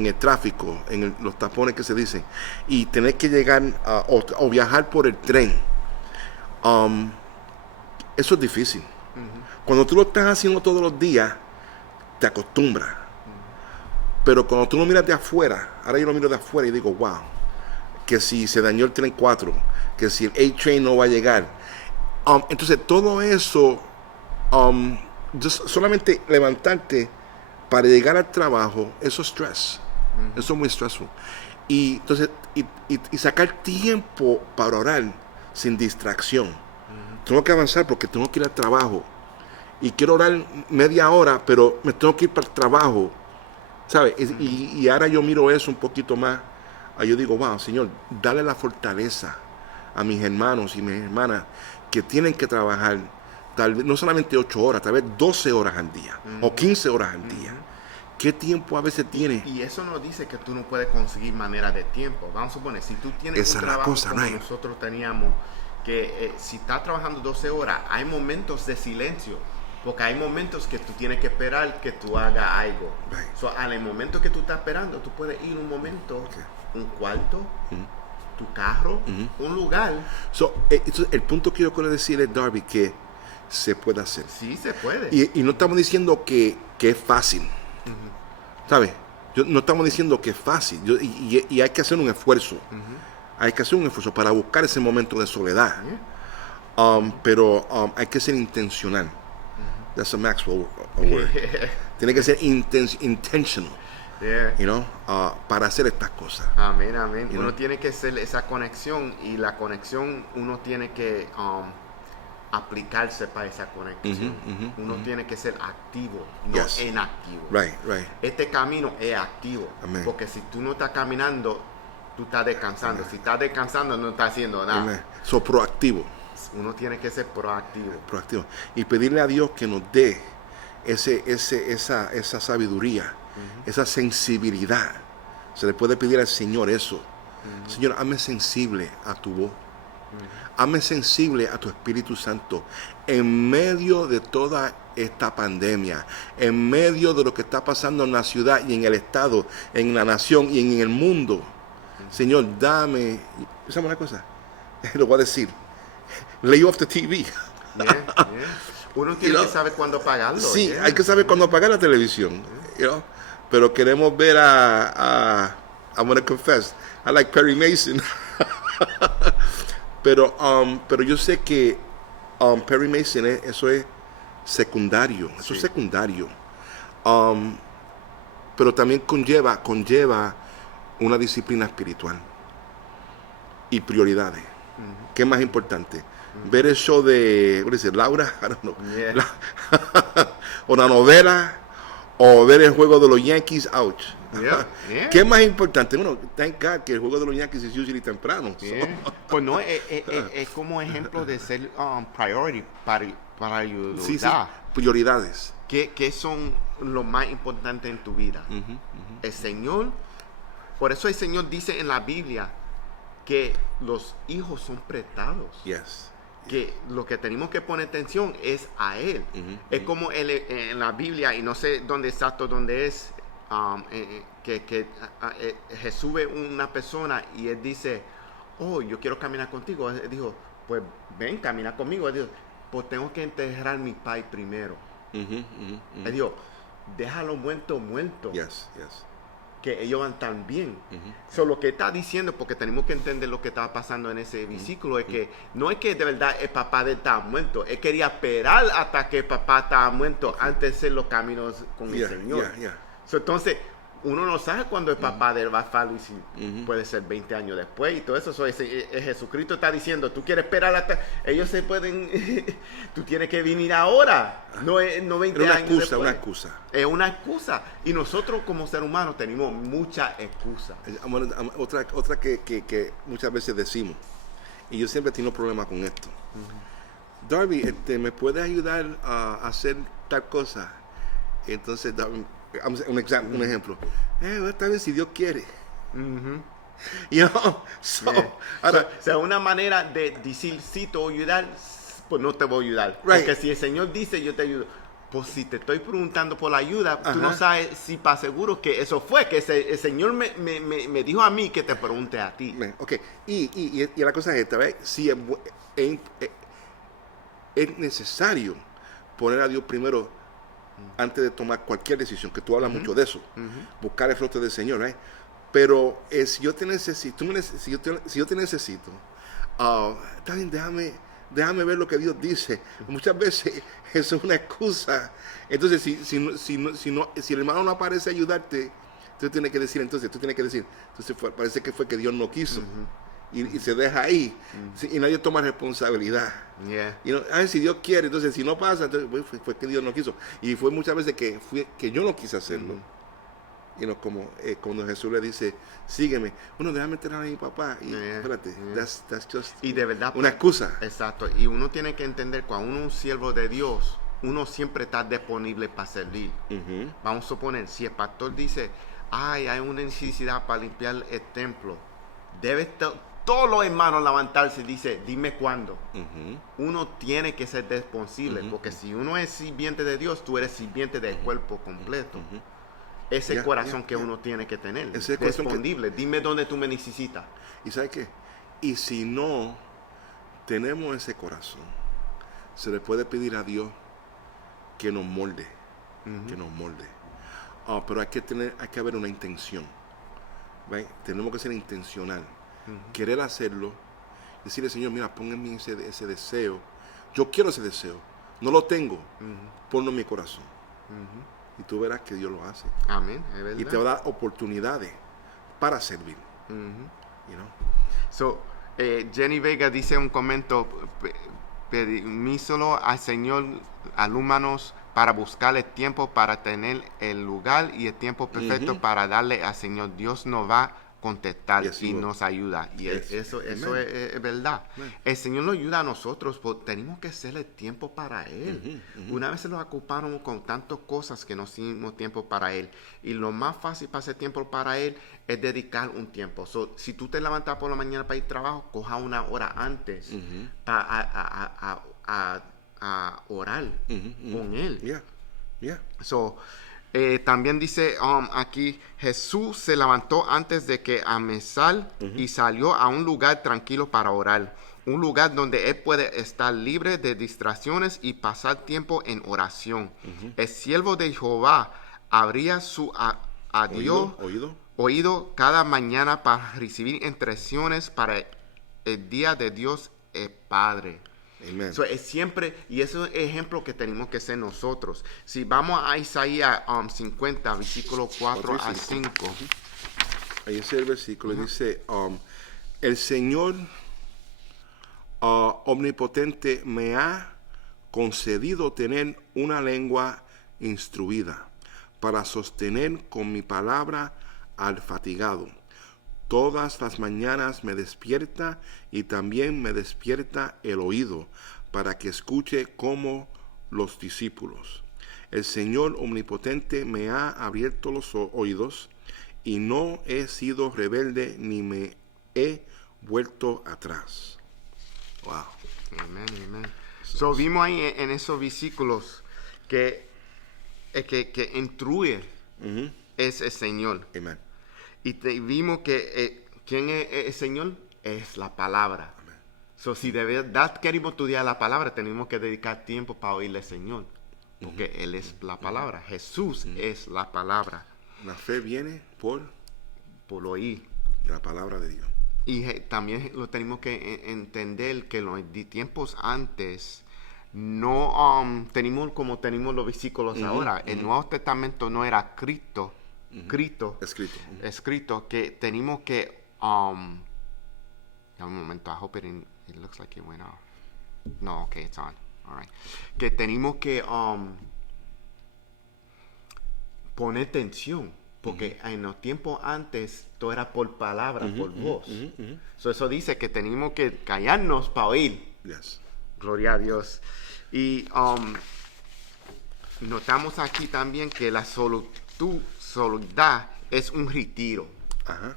el tráfico, los tapones que se dicen, y tener que llegar o viajar por el tren, eso es difícil. Cuando tú lo estás haciendo todos los días, te acostumbras. Pero cuando tú lo miras de afuera, ahora yo lo miro de afuera y digo, wow, que si se dañó el tren 4, que si el A-Train no va a llegar. Entonces todo eso, solamente levantarte para llegar al trabajo, eso es stress. Eso es muy stressful. Y entonces, y sacar tiempo para orar sin distracción. Tengo que avanzar porque tengo que ir al trabajo. Y quiero orar media hora, pero me tengo que ir para el trabajo. ¿Sabes? Y ahora yo miro eso un poquito más. Yo digo, wow, Señor, dale la fortaleza a mis hermanos y mis hermanas que tienen que trabajar, tal vez no solamente 8 horas, tal vez 12 horas al día o 15 horas al día. ¿Qué tiempo a veces tienes? Y eso no dice que tú no puedes conseguir manera de tiempo. Vamos a suponer, si tú tienes un trabajo como nosotros teníamos, que si estás trabajando 12 horas, hay momentos de silencio. Porque hay momentos que tú tienes que esperar que tú hagas algo. En el momento que tú estás esperando, tú puedes ir un momento, un cuarto, tu carro, un lugar. El punto que yo quiero decir es, Darby, que se puede hacer. Sí, se puede. Y no estamos diciendo que es fácil. ¿Sabes? No estamos diciendo que es fácil. Y hay que hacer un esfuerzo. Hay que hacer un esfuerzo para buscar ese momento de soledad. Pero hay que ser intencional. That's a Maxwell word. Tiene que ser intentional. Para hacer estas cosas. Amén. Uno tiene que hacer esa conexión, y la conexión uno tiene que aplicarse para esa conexión. Uno tiene que ser activo, no inactivo. Right. Este camino es activo. Amen. Porque si tú no estás caminando, tú estás descansando. Si estás descansando, no estás haciendo nada. Amen. Proactivo. Uno tiene que ser proactivo. Y pedirle a Dios que nos dé esa sabiduría, esa sensibilidad. Se le puede pedir al Señor eso. Señor, hazme sensible a tu voz. Hazme sensible a tu Espíritu Santo en medio de toda esta pandemia, en medio de lo que está pasando en la ciudad y en el estado, en la nación y en el mundo. Señor, dame, ¿sabes una cosa? Lo voy a decir, lay off the TV. Uno tiene que saber cuándo apagarlo. Sí, hay que saber cuándo apagar la televisión. Pero queremos ver I'm going to confess, I like Perry Mason. pero yo sé que Perry Mason, eso es secundario. Eso es secundario. Pero también conlleva una disciplina espiritual y prioridades. ¿Qué es más importante? Ver el show de, what is it, Laura, I don't know. O la novela, o ver el juego de los Yankees, ouch. ¿Qué es más importante? Bueno, thank God que el juego de los Yankees es usually temprano. Pues no, es como ejemplo de ser priority para ayudar. Sí, prioridades. ¿Qué son lo más importante en tu vida? El Señor, por eso el Señor dice en la Biblia que los hijos son prestados. Que lo que tenemos que poner atención es a Él. Es como en la Biblia, y no sé dónde exacto dónde es, que Jesús ve una persona y Él dice, oh, yo quiero caminar contigo. Él dijo, pues ven, camina conmigo. Él dijo, pues tengo que enterrar a mi pai primero. Él dijo, déjalo muerto. Que ellos van tan bien. Lo que está diciendo, porque tenemos que entender lo que estaba pasando en ese versículo, es que no es que de verdad el papá de él estaba muerto, él quería esperar hasta que el papá estaba muerto antes de hacer los caminos con el Señor. Entonces, uno no sabe cuándo el papá de él va a fallecer, puede ser 20 años después y todo eso. Jesucristo está diciendo, tú quieres esperar hasta, ellos se pueden, tú tienes que venir ahora, no 20 años después. Una excusa. Es una excusa. Y nosotros como seres humanos tenemos muchas excusas. Otra que muchas veces decimos, y yo siempre tengo problemas con esto. Darby, ¿me puedes ayudar a hacer tal cosa? Entonces, Darby, un ejemplo. Está bien si Dios quiere. Sea una manera de decir, si te voy a ayudar, pues no te voy a ayudar. Porque si el Señor dice, yo te ayudo. Pues si te estoy preguntando por la ayuda, tú no sabes si para seguro que eso fue, que el Señor me dijo a mí que te pregunte a ti. Ok, y la cosa es esta, ¿ves? Si es necesario poner a Dios primero antes de tomar cualquier decisión, que tú hablas mucho de eso, buscar el fruto del Señor, ¿eh? Pero si yo te necesito, está bien, déjame ver lo que Dios dice. Muchas veces eso es una excusa. Entonces, si el hermano no aparece a ayudarte, tú tienes que decir, entonces parece que fue que Dios no quiso. Y se deja ahí, y nadie toma responsabilidad. Si Dios quiere, entonces si no pasa, entonces fue que Dios no quiso. Y fue muchas veces que yo no quise hacerlo. Como cuando Jesús le dice, sígueme, bueno, déjame enterrar a mi papá. Y espérate, that's just y de verdad, una excusa. Exacto, y uno tiene que entender, cuando uno es un siervo de Dios, uno siempre está disponible para servir. Vamos a suponer, si el pastor dice, hay una necesidad para limpiar el templo, debe estar todos los hermanos levantarse y dice, dime cuándo. Uno tiene que ser responsable, porque si uno es sirviente de Dios, tú eres sirviente del cuerpo completo. Ese corazón que uno tiene que tener, disponible. Dime dónde tú me necesitas. ¿Y sabes qué? Y si no tenemos ese corazón, se le puede pedir a Dios que nos molde, pero hay que haber una intención. ¿Right? Tenemos que ser intencional. Querer hacerlo, decirle, Señor, mira, pon en mí ese deseo. Yo quiero ese deseo, no lo tengo, ponlo en mi corazón. Y tú verás que Dios lo hace. Amén, es verdad. Y te va a dar oportunidades para servir. Jenny Vega dice un comentario, permíselo al Señor, al humanos, para buscar el tiempo para tener el lugar y el tiempo perfecto para darle al Señor. Dios no va contestar Yes, y he will. nos ayuda. Y Yes. eso Amen. es verdad. Amen. El Señor nos ayuda a nosotros, pero tenemos que hacerle tiempo para Él. Una vez nos ocupamos con tantas cosas que no hicimos tiempo para Él. Y lo más fácil para hacer tiempo para Él es dedicar un tiempo. So, si tú te levantas por la mañana para ir al trabajo, coja una hora antes a orar con Él. Yeah. Yeah. So, también dice aquí, Jesús se levantó antes de que amanezca y salió a un lugar tranquilo para orar. Un lugar donde él puede estar libre de distracciones y pasar tiempo en oración. El siervo de Jehová abría su a Dios oído cada mañana para recibir instrucciones para el día de Dios el Padre. Amen. So, es siempre, y ese es el ejemplo que tenemos que ser nosotros. Si vamos a Isaías 50, versículo 4 a 5. Ahí es el versículo, dice, el Señor omnipotente me ha concedido tener una lengua instruida para sostener con mi palabra al fatigado. Todas las mañanas me despierta y también me despierta el oído para que escuche como los discípulos. El Señor omnipotente me ha abierto los oídos y no he sido rebelde ni me he vuelto atrás. Wow. Amén, amén. So, vimos ahí en esos versículos que instruye es el Señor. Amen. Y vimos que ¿quién es el Señor? Es la palabra. Amen. So, si de verdad queremos estudiar la palabra, tenemos que dedicar tiempo para oírle al Señor. Porque Él es la palabra. Jesús es la palabra. La fe viene por oír. la palabra de Dios. Y también lo tenemos que entender que en los tiempos antes no tenemos como tenemos los versículos ahora. El Nuevo Testamento no era escrito que tenemos que un momento, I hope it looks like it went off. No, okay, it's on. All right. Que tenemos que poner atención, porque en los tiempos antes todo era por palabra, por voz. So, eso dice que tenemos que callarnos para oír. Yes. Gloria a Dios. Y notamos aquí también que la soledad es un retiro. Ajá.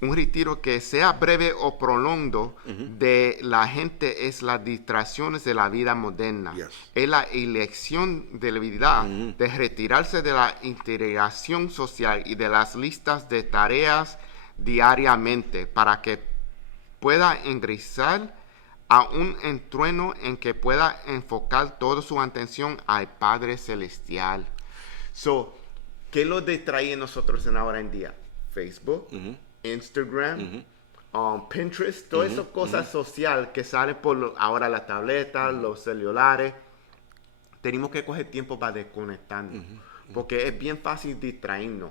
Un retiro que sea breve o prolongado de la gente es las distracciones de la vida moderna. Yes. Es la elección de la vida de retirarse de la integración social y de las listas de tareas diariamente para que pueda ingresar a un entorno en que pueda enfocar toda su atención al Padre Celestial. So, ¿qué lo distrae nosotros en ahora en día? Facebook, Instagram, Pinterest, todas esas cosas sociales que salen por ahora la tableta, los celulares. Tenemos que coger tiempo para desconectarnos, porque es bien fácil distraernos.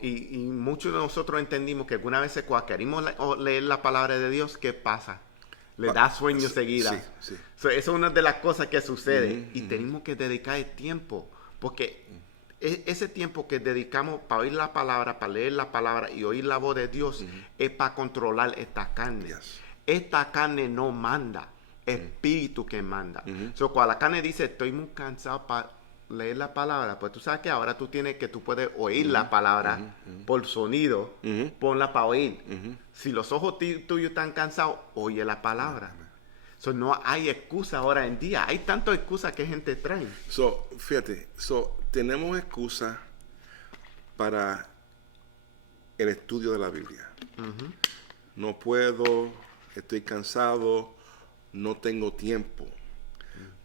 Y muchos de nosotros entendimos que alguna vez cuando queremos leer la palabra de Dios, ¿qué pasa? Le da sueño seguida. Sí. So, eso es una de las cosas que sucede. Y tenemos que dedicar el tiempo, porque ese tiempo que dedicamos para oír la palabra, para leer la palabra y oír la voz de Dios, es para controlar esta carne. Yes. Esta carne no manda, espíritu que manda. So, cuando la carne dice, estoy muy cansado para leer la palabra, pues tú sabes que ahora tú puedes oír la palabra por sonido, ponla para oír. Si los ojos tuyos están cansados, oye la palabra. So, no hay excusa ahora en día. Hay tantas excusas que gente trae. So, fíjate, tenemos excusa para el estudio de la Biblia. No puedo, estoy cansado, no tengo tiempo.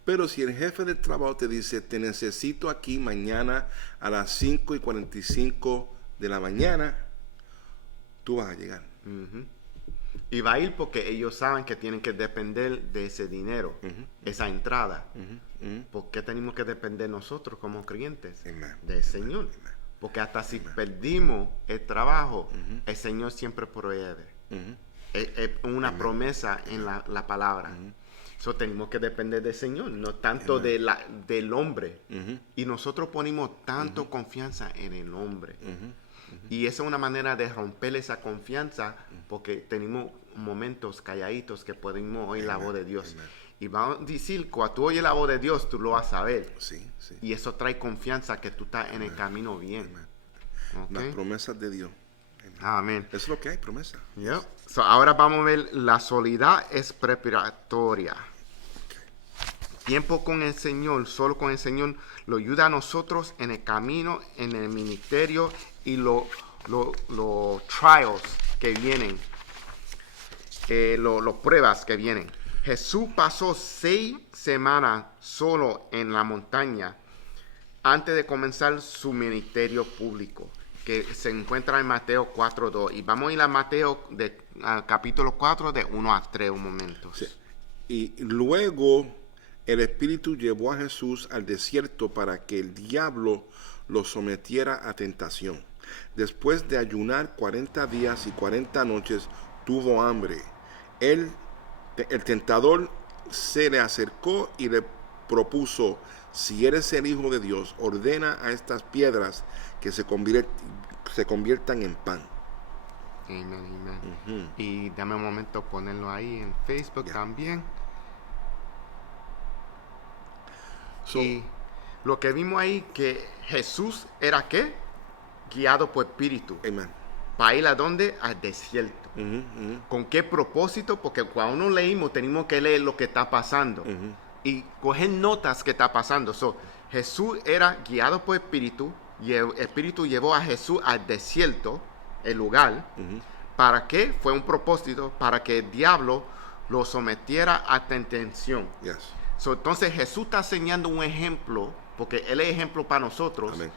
Pero si el jefe del trabajo te dice, te necesito aquí mañana a las 5:45 de la mañana, tú vas a llegar. Y va a ir porque ellos saben que tienen que depender de ese dinero, esa entrada. ¿Por qué tenemos que depender nosotros como creyentes del Señor? Porque hasta si perdimos el trabajo, el Señor siempre provee. Es una promesa en la palabra. So, tenemos que depender del Señor, no tanto del hombre. Y nosotros ponemos tanto confianza en el hombre. Y esa es una manera de romper esa confianza, porque tenemos momentos calladitos que podemos oír la voz de Dios. Amen. Y vamos a decir, cuando tú oyes la voz de Dios, tú lo vas a ver. Sí, sí. Y eso trae confianza que tú estás en el camino bien. Las Okay. promesas de Dios. Amén. Eso es lo que hay, promesa. Yep. So, ahora vamos a ver, la soledad es preparatoria. Tiempo con el Señor, solo con el Señor, lo ayuda a nosotros en el camino, en el ministerio y los trials que vienen, los pruebas que vienen. Jesús pasó 6 semanas solo en la montaña antes de comenzar su ministerio público, que se encuentra en Mateo 4:2. Y vamos a ir a Mateo capítulo 4 de 1 a 3 un momento. Sí. Y luego el Espíritu llevó a Jesús al desierto para que el diablo lo sometiera a tentación. Después de ayunar 40 días y 40 noches, tuvo hambre. El tentador se le acercó y le propuso: si eres el Hijo de Dios, ordena a estas piedras que se conviertan en pan. Amén. Y dame un momento ponerlo ahí en Facebook también. Y lo que vimos ahí, que Jesús era ¿qué? Guiado por Espíritu. Amen. ¿Para ir a dónde? Al desierto. ¿Con qué propósito? Porque cuando leímos tenemos que leer lo que está pasando. Y coger notas que está pasando. Jesús era guiado por Espíritu. Y el Espíritu llevó a Jesús al desierto, el lugar. ¿Para qué? Fue un propósito para que el diablo lo sometiera a tentación. Yes. Entonces Jesús está enseñando un ejemplo, porque Él es ejemplo para nosotros. Amén.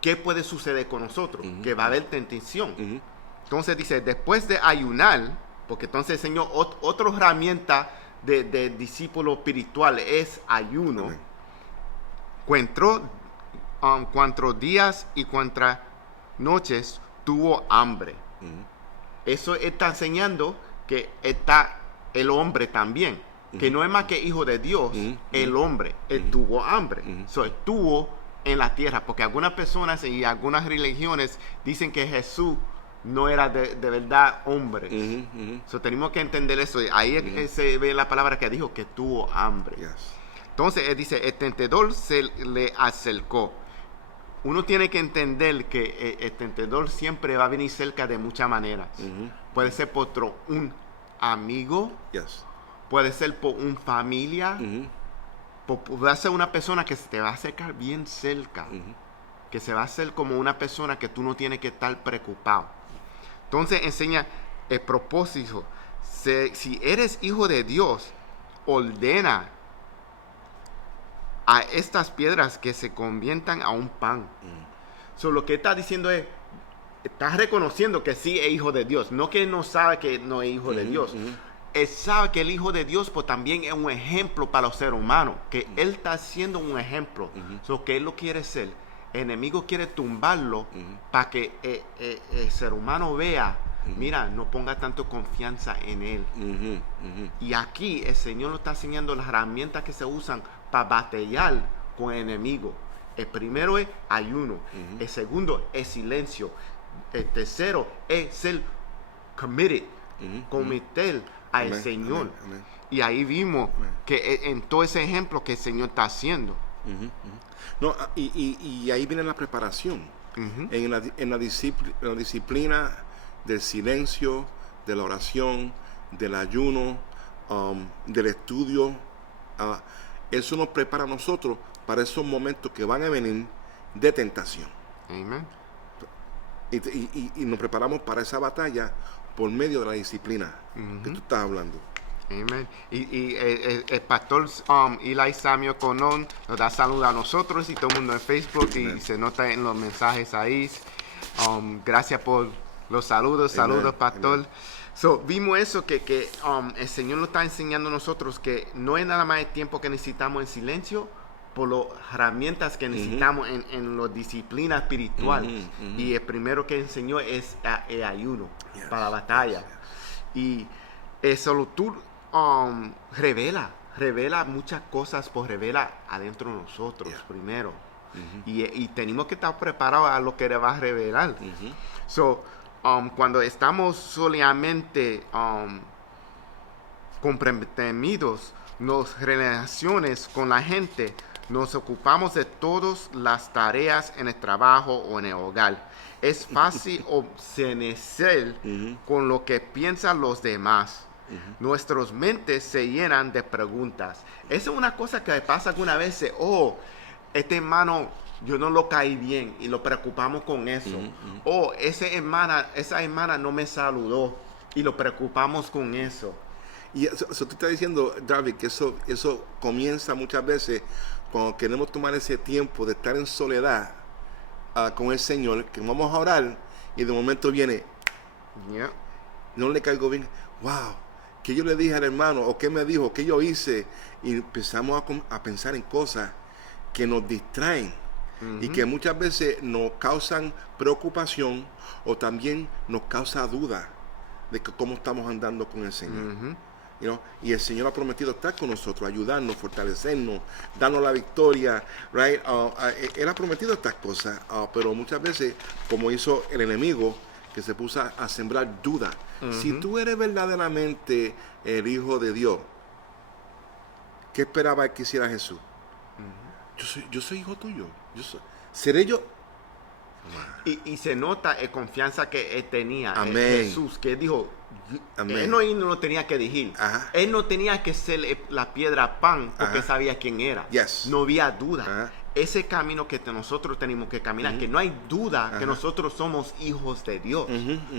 ¿Qué puede suceder con nosotros? Que va a haber tentación. Entonces dice, después de ayunar, porque entonces el Señor, otra herramienta de discípulo espiritual es ayuno. Amén. Cuántos días y cuántas noches tuvo hambre. Eso está enseñando que está el hombre también. Que no es más que hijo de Dios, el hombre. Él tuvo hambre. Estuvo en la tierra. Porque algunas personas y algunas religiones dicen que Jesús no era de verdad hombre. Tenemos que entender eso. Ahí se ve la palabra que dijo que tuvo hambre. Yes. Entonces él dice, el tentador se le acercó. Uno tiene que entender que el tentador siempre va a venir cerca de muchas maneras. Puede ser por un amigo. Yes. Puede ser por una familia. Puede ser una persona que se te va a acercar bien cerca. Que se va a hacer como una persona que tú no tienes que estar preocupado. Entonces enseña el propósito. Si eres hijo de Dios, ordena a estas piedras que se conviertan a un pan. Lo que está diciendo es, estás reconociendo que sí es hijo de Dios. No que no sabe que no es hijo de Dios. Él sabe que el Hijo de Dios pues, también es un ejemplo para los seres humanos, que Él está siendo un ejemplo. Que Él lo quiere ser. El enemigo quiere tumbarlo para que el ser humano vea, mira, no ponga tanto confianza en Él. Y aquí el Señor nos está enseñando las herramientas que se usan para batallar con el enemigo. El primero es ayuno. El segundo es silencio. El tercero es ser committed, cometer al Señor. Amén. Y ahí vimos que en todo ese ejemplo que el Señor está haciendo. No, y ahí viene la preparación. En la disciplina del silencio, de la oración, del ayuno, del estudio. Eso nos prepara a nosotros para esos momentos que van a venir de tentación. Amen. Y nos preparamos para esa batalla por medio de la disciplina que tú estás hablando. Amen. Y el pastor Eli Samuel Colón nos da salud a nosotros y todo el mundo en Facebook. Amen. Y se nota en los mensajes ahí. Gracias por los saludos. Amen. Saludos, pastor. Amen. Vimos eso que el Señor nos está enseñando a nosotros que no es nada más el tiempo que necesitamos en silencio, por las herramientas que necesitamos en la disciplina espiritual. Y el primero que enseñó es el ayuno para la batalla. Y eso tú revela muchas cosas, revela adentro de nosotros primero. y tenemos que estar preparados a lo que le va a revelar. So, cuando estamos solamente comprometidos las relaciones con la gente, nos ocupamos de todas las tareas en el trabajo o en el hogar. Es fácil obsesionarse con lo que piensan los demás. Nuestras mentes se llenan de preguntas. Esa es una cosa que pasa alguna vez. Este hermano, yo no lo caí bien, y lo preocupamos con eso. Esa hermana no me saludó, y lo preocupamos con eso. Y eso tú estás diciendo, David, que eso comienza muchas veces cuando queremos tomar ese tiempo de estar en soledad con el Señor, que vamos a orar, y de momento viene, no le caigo bien, wow, ¿qué yo le dije al hermano? ¿O qué me dijo? ¿Qué yo hice? Y empezamos a pensar en cosas que nos distraen y que muchas veces nos causan preocupación, o también nos causa duda de cómo estamos andando con el Señor. Y el Señor ha prometido estar con nosotros, ayudarnos, fortalecernos, darnos la victoria, right? Él ha prometido estas cosas, pero muchas veces, como hizo el enemigo, que se puso a sembrar duda. Si tú eres verdaderamente el Hijo de Dios, ¿qué esperaba que hiciera Jesús? Yo soy hijo tuyo. ¿Seré yo? Y se nota la confianza que él tenía en Amén. Jesús, que él dijo, Amén. él no lo tenía que decir. Él no tenía que ser la piedra pan, porque sabía quién era. Yes. No había duda. Ese camino que nosotros tenemos que caminar, que no hay duda que nosotros somos hijos de Dios.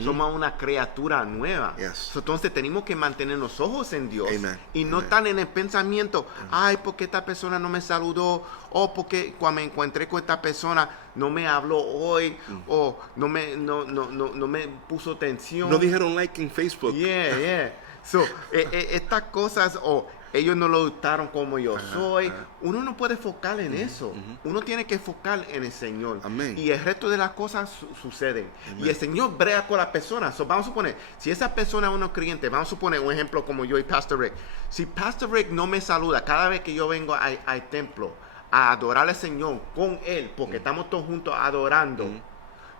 Somos una criatura nueva. Yes. Entonces tenemos que mantener los ojos en Dios. Amen. Y no estar en el pensamiento, ay, ¿por qué esta persona no me saludó? O porque cuando me encontré con esta persona no me habló hoy, o no me puso atención. No dijeron like en Facebook. So, estas cosas, ellos no lo gustaron como yo soy. Uno no puede enfocar en eso. Uno tiene que enfocar en el Señor. Amén. Y el resto de las cosas suceden. Y el Señor brega con la persona. So, vamos a suponer, si esa persona es uno creyente, vamos a suponer un ejemplo como yo y Pastor Rick. Si Pastor Rick no me saluda cada vez que yo vengo al templo a adorar al Señor con él, porque estamos todos juntos adorando,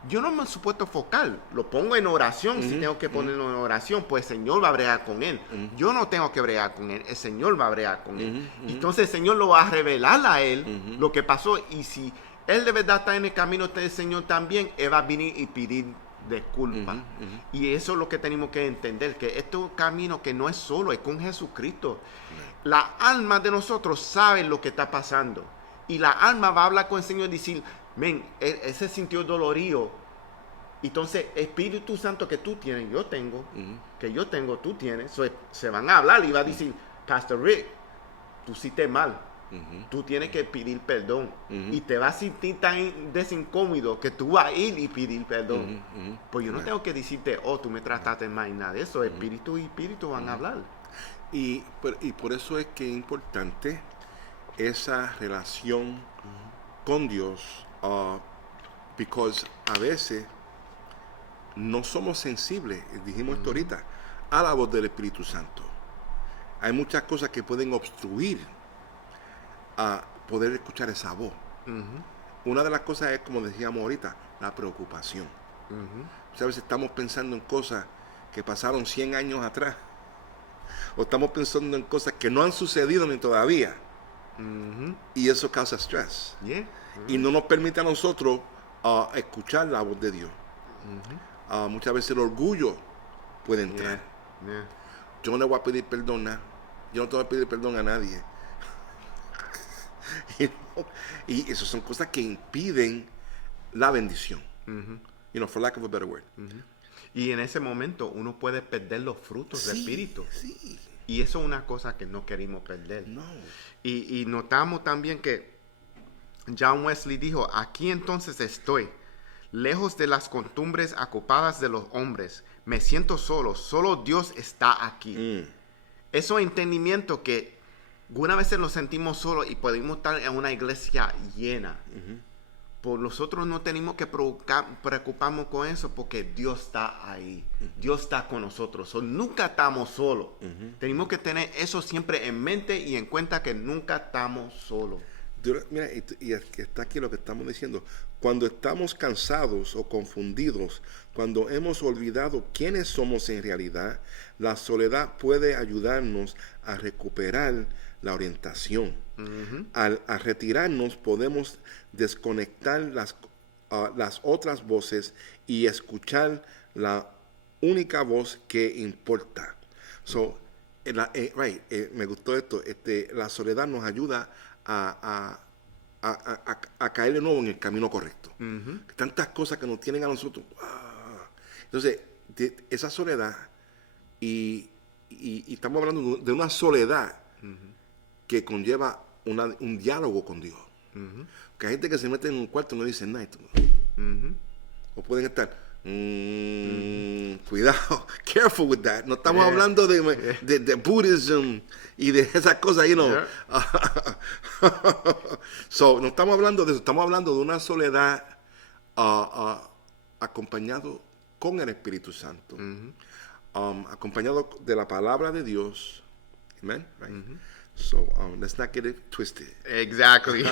yo no me supuesto enfocar, lo pongo en oración. Si tengo que ponerlo en oración, pues el Señor va a bregar con él. Yo no tengo que bregar con él, el Señor va a bregar con él. Entonces el Señor lo va a revelar a él lo que pasó, y si él de verdad está en el camino del Señor también, él va a venir y pedir disculpas. Y eso es lo que tenemos que entender, que este es un camino que no es solo, es con Jesucristo. La alma de nosotros sabe lo que está pasando, y la alma va a hablar con el Señor y decir, men, él se sintió dolorido. Entonces, Espíritu Santo que tú tienes, yo tengo, que yo tengo, tú tienes. Se van a hablar y va a decir, Pastor Rick, tú hiciste mal. Tú tienes que pedir perdón. Y te vas a sentir tan desincómodo que tú vas a ir y pedir perdón. Pues yo no tengo que decirte, tú me trataste mal y nada de eso. Espíritu y Espíritu van a hablar. Y por eso es que es importante esa relación con Dios, because a veces no somos sensibles, dijimos esto ahorita, a la voz del Espíritu Santo. Hay muchas cosas que pueden obstruir a poder escuchar esa voz. Una de las cosas es, como decíamos ahorita, la preocupación. Muchas veces estamos pensando en cosas que pasaron 100 años atrás, o estamos pensando en cosas que no han sucedido ni todavía. Y eso causa estrés. Y no nos permite a nosotros escuchar la voz de Dios. Muchas veces el orgullo puede entrar. Yo no le voy a pedir perdón yo no te voy a pedir perdón a nadie. Y esas son cosas que impiden la bendición. For lack of a better word. Y en ese momento uno puede perder los frutos del Espíritu. Sí. Y eso es una cosa que no queremos perder. No. Y notamos también que John Wesley dijo, aquí entonces estoy, lejos de las costumbres ocupadas de los hombres. Me siento solo Dios está aquí. Eso entendimiento que algunas veces nos sentimos solos y podemos estar en una iglesia llena. Por nosotros no tenemos que preocuparnos con eso, porque Dios está ahí. Dios está con nosotros. Nunca estamos solos. Tenemos que tener eso siempre en mente y en cuenta, que nunca estamos solos. Mira, y está aquí lo que estamos diciendo. Cuando estamos cansados o confundidos, cuando hemos olvidado quiénes somos en realidad, la soledad puede ayudarnos a recuperar la orientación. Al retirarnos podemos desconectar las otras voces y escuchar la única voz que importa. So, me gustó esto. La soledad nos ayuda a caer de nuevo en el camino correcto. Tantas cosas que nos tienen a nosotros. Entonces, esa soledad, y estamos hablando de una soledad que conlleva un diálogo con Dios. Que hay gente que se mete en un cuarto y no dice nada. O pueden estar, cuidado, careful with that. No estamos hablando de Buddhism y de esas cosas, you know. So, no estamos hablando de eso, estamos hablando de una soledad acompañado con el Espíritu Santo, acompañado de la palabra de Dios. Amen. Right? So, let's not get it twisted. Exactly.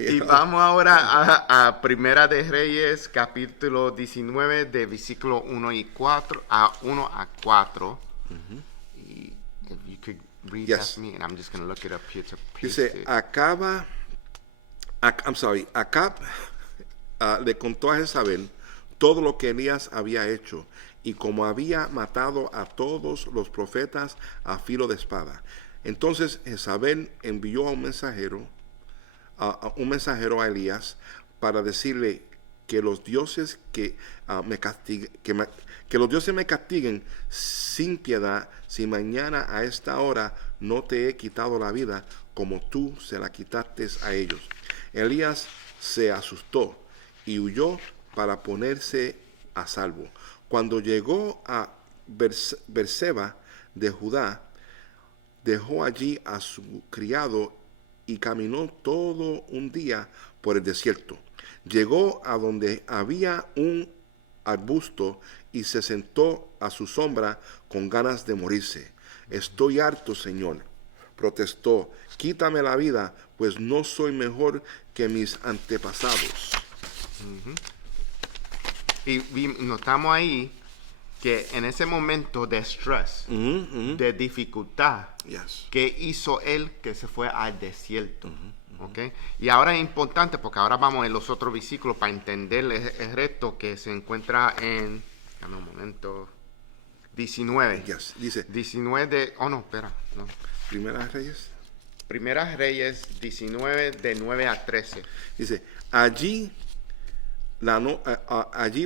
Y vamos ahora a Primera de Reyes, capítulo 19, de versículo 1 a 4. Y if you could read that to me, and I'm just going to look it up here to paste Dice, it. Acab le contó a Jezabel todo lo que Elías había hecho y cómo había matado a todos los profetas a filo de espada. Entonces Jezabel envió a un mensajero a Elías para decirle que los dioses los dioses me castiguen sin piedad si mañana a esta hora no te he quitado la vida como tú se la quitaste a ellos. Elías se asustó y huyó para ponerse a salvo. Cuando llegó a Berseba de Judá, dejó allí a su criado y caminó todo un día por el desierto. Llegó a donde había un arbusto y se sentó a su sombra con ganas de morirse. Estoy harto, Señor, protestó. Quítame la vida, pues no soy mejor que mis antepasados. Y notamos ahí que en ese momento de estrés, de dificultad, que hizo él que se fue al desierto. ¿Okay? Y ahora es importante porque ahora vamos en los otros versículos para entender el resto que se encuentra en, dame un momento, 19. Dice 19 de, no. Primera Reyes. Primera Reyes 19 de 9 a 13. Dice, allí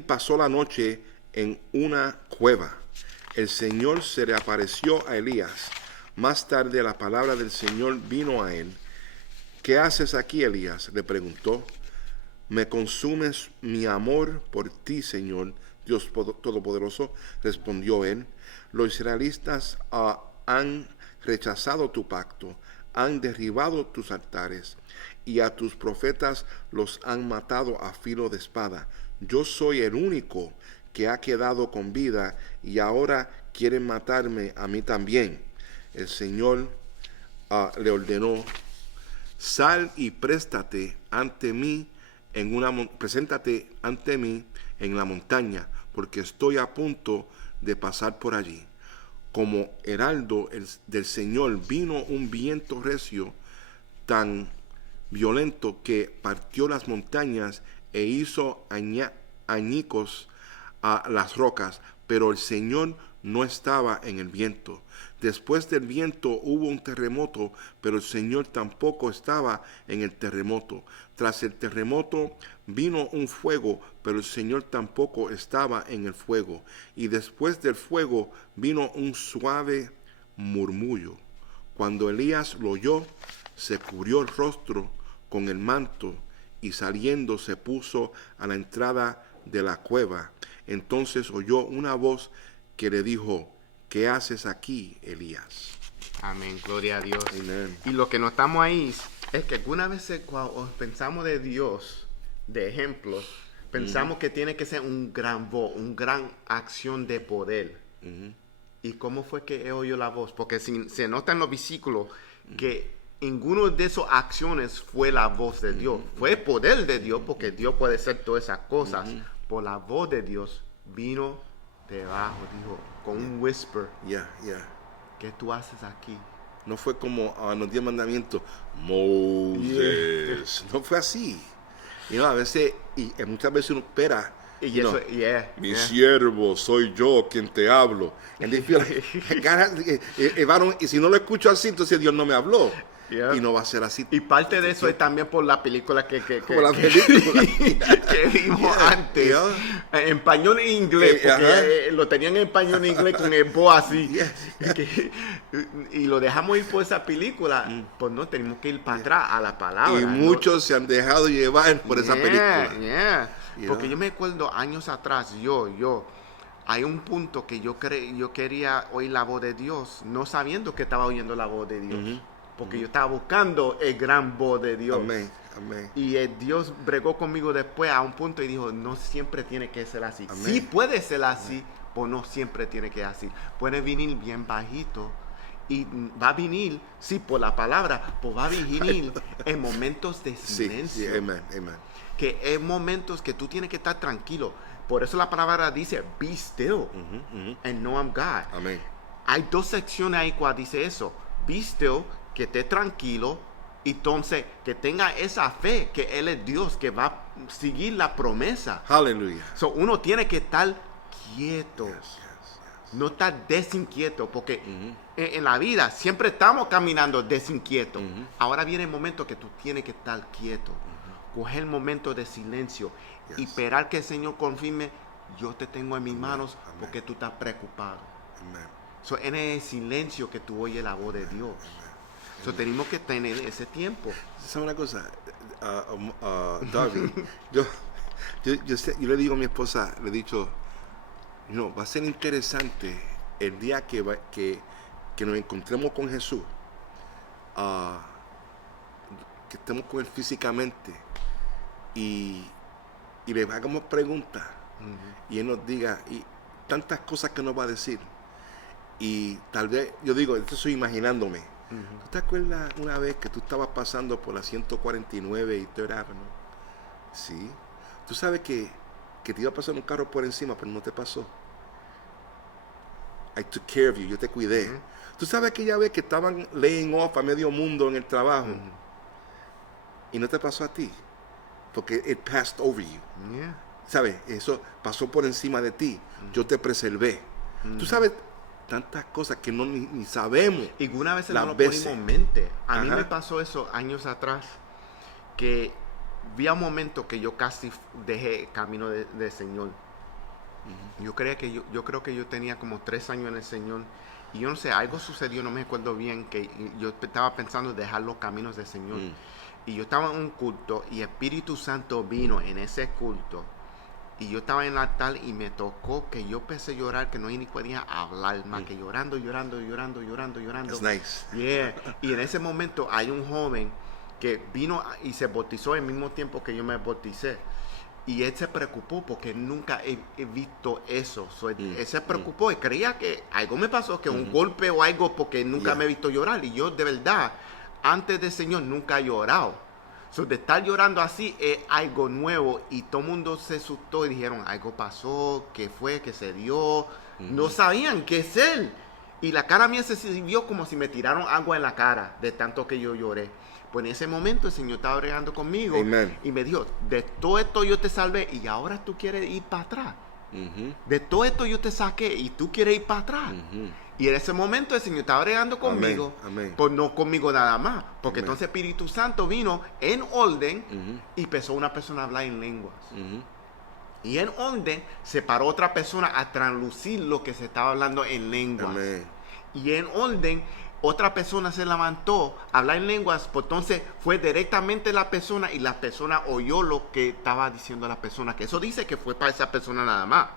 pasó la noche en una cueva. El Señor se le apareció a Elías. Más tarde la palabra del Señor vino a él. ¿Qué haces aquí, Elías?, le preguntó. ¿Me consumes mi amor por ti, Señor Dios Todopoderoso?, respondió él. Los israelitas han rechazado tu pacto, han derribado tus altares y a tus profetas los han matado a filo de espada. Yo soy el único que ha quedado con vida y ahora quieren matarme a mí también. El Señor le ordenó, sal y preséntate ante mí en la montaña, porque estoy a punto de pasar por allí. Como heraldo del Señor vino un viento recio tan violento que partió las montañas e hizo añicos a las rocas, pero el Señor no estaba en el viento. Después del viento hubo un terremoto, pero el Señor tampoco estaba en el terremoto. Tras el terremoto vino un fuego, pero el Señor tampoco estaba en el fuego. Y después del fuego vino un suave murmullo. Cuando Elías lo oyó, se cubrió el rostro con el manto y saliendo se puso a la entrada de la cueva. Entonces oyó una voz que le dijo, ¿qué haces aquí, Elías? Amén, gloria a Dios. Amen. Y lo que notamos ahí es que algunas veces cuando pensamos de Dios, de ejemplos, pensamos que tiene que ser un gran voz, una gran acción de poder. ¿Y cómo fue que él oyó la voz? Porque se nota en los versículos que ninguno de esas acciones fue la voz de Dios. Fue el poder de Dios, porque Dios puede hacer todas esas cosas. Por la voz de Dios vino debajo, dijo, con un whisper. ¿Qué tú haces aquí? No fue como en los 10 mandamientos, Moses. No fue así. A veces, y muchas veces uno espera. Mi siervo, soy yo quien te hablo. Y si no lo escucho así, entonces Dios no me habló. Y no va a ser así. Y parte de eso es también por la película que vimos antes. En español e inglés, porque lo tenían en español e inglés con el bo así. Y lo dejamos ir por esa película, pues no, tenemos que ir para atrás a la palabra. Y muchos se han dejado llevar por esa película. Porque yo me acuerdo años atrás, hay un punto que yo quería oír la voz de Dios, no sabiendo que estaba oyendo la voz de Dios. Porque yo estaba buscando el gran voz de Dios. Amén. Y Dios bregó conmigo después a un punto y dijo, no siempre tiene que ser así. Amén. Sí puede ser así, pero no siempre tiene que ser así. Puede venir bien bajito y va a venir, sí, por la palabra, pues va a venir en momentos de silencio. Sí, amén. Que en momentos que tú tienes que estar tranquilo. Por eso la palabra dice, be still and know I'm God. Amén. Hay dos secciones ahí cuando dice eso. Be still, que esté tranquilo, entonces que tenga esa fe que Él es Dios, que va a seguir la promesa. Aleluya. So, uno tiene que estar quieto, no estar desinquieto, porque en la vida siempre estamos caminando desinquietos. Ahora viene el momento que tú tienes que estar quieto, coger el momento de silencio y esperar que el Señor confirme, yo te tengo en mis manos porque tú estás preocupado. So, en el silencio que tú oyes la voz de Dios. So, tenemos que tener ese tiempo. ¿Sabes una cosa? Darby, yo le digo a mi esposa, le he dicho, va a ser interesante el día que nos encontremos con Jesús, que estemos con Él físicamente y le hagamos preguntas y Él nos diga y tantas cosas que nos va a decir. Y tal vez, yo digo, esto estoy imaginándome. ¿Tú te acuerdas una vez que tú estabas pasando por la 149 y Third Avenue? Sí. Tú sabes que te iba a pasar un carro por encima, pero no te pasó. I took care of you, yo te cuidé. Tú sabes aquella vez que estaban laying off a medio mundo en el trabajo y no te pasó a ti, porque it passed over you. ¿Sabes? Eso pasó por encima de ti. Yo te preservé. Tú sabes tantas cosas que no ni sabemos. Y una vez no lo ponemos en mente. A mí me pasó eso años atrás, que vi un momento que yo casi dejé el camino del Señor. Yo creo que yo tenía como 3 años en el Señor. Y yo no sé, algo sucedió, no me acuerdo bien, que yo estaba pensando en dejar los caminos del Señor. Y yo estaba en un culto y el Espíritu Santo vino en ese culto. Y yo estaba en el altar y me tocó que yo empecé a llorar, que no ni podía hablar más, que llorando. That's nice. Y en ese momento hay un joven que vino y se bautizó al mismo tiempo que yo me bauticé. Y él se preocupó porque nunca he visto eso. Él se preocupó y creía que algo me pasó, que un golpe o algo, porque nunca me he visto llorar. Y yo de verdad, antes del Señor, nunca he llorado. De estar llorando así es algo nuevo y todo el mundo se asustó y dijeron, algo pasó, ¿qué fue? ¿Qué se dio? No sabían qué es él. Y la cara mía se vio como si me tiraron agua en la cara de tanto que yo lloré. Pues en ese momento el Señor estaba bregando conmigo. Amen. Y me dijo, de todo esto yo te salvé y ahora tú quieres ir para atrás. De todo esto yo te saqué y tú quieres ir para atrás. Y en ese momento el Señor estaba bregando conmigo, pues no conmigo nada más, porque entonces el Espíritu Santo vino en orden y empezó una persona a hablar en lenguas. Y en orden se paró otra persona a translucir lo que se estaba hablando en lenguas. Y en orden otra persona se levantó a hablar en lenguas, pues entonces fue directamente la persona y la persona oyó lo que estaba diciendo la persona, que eso dice que fue para esa persona nada más.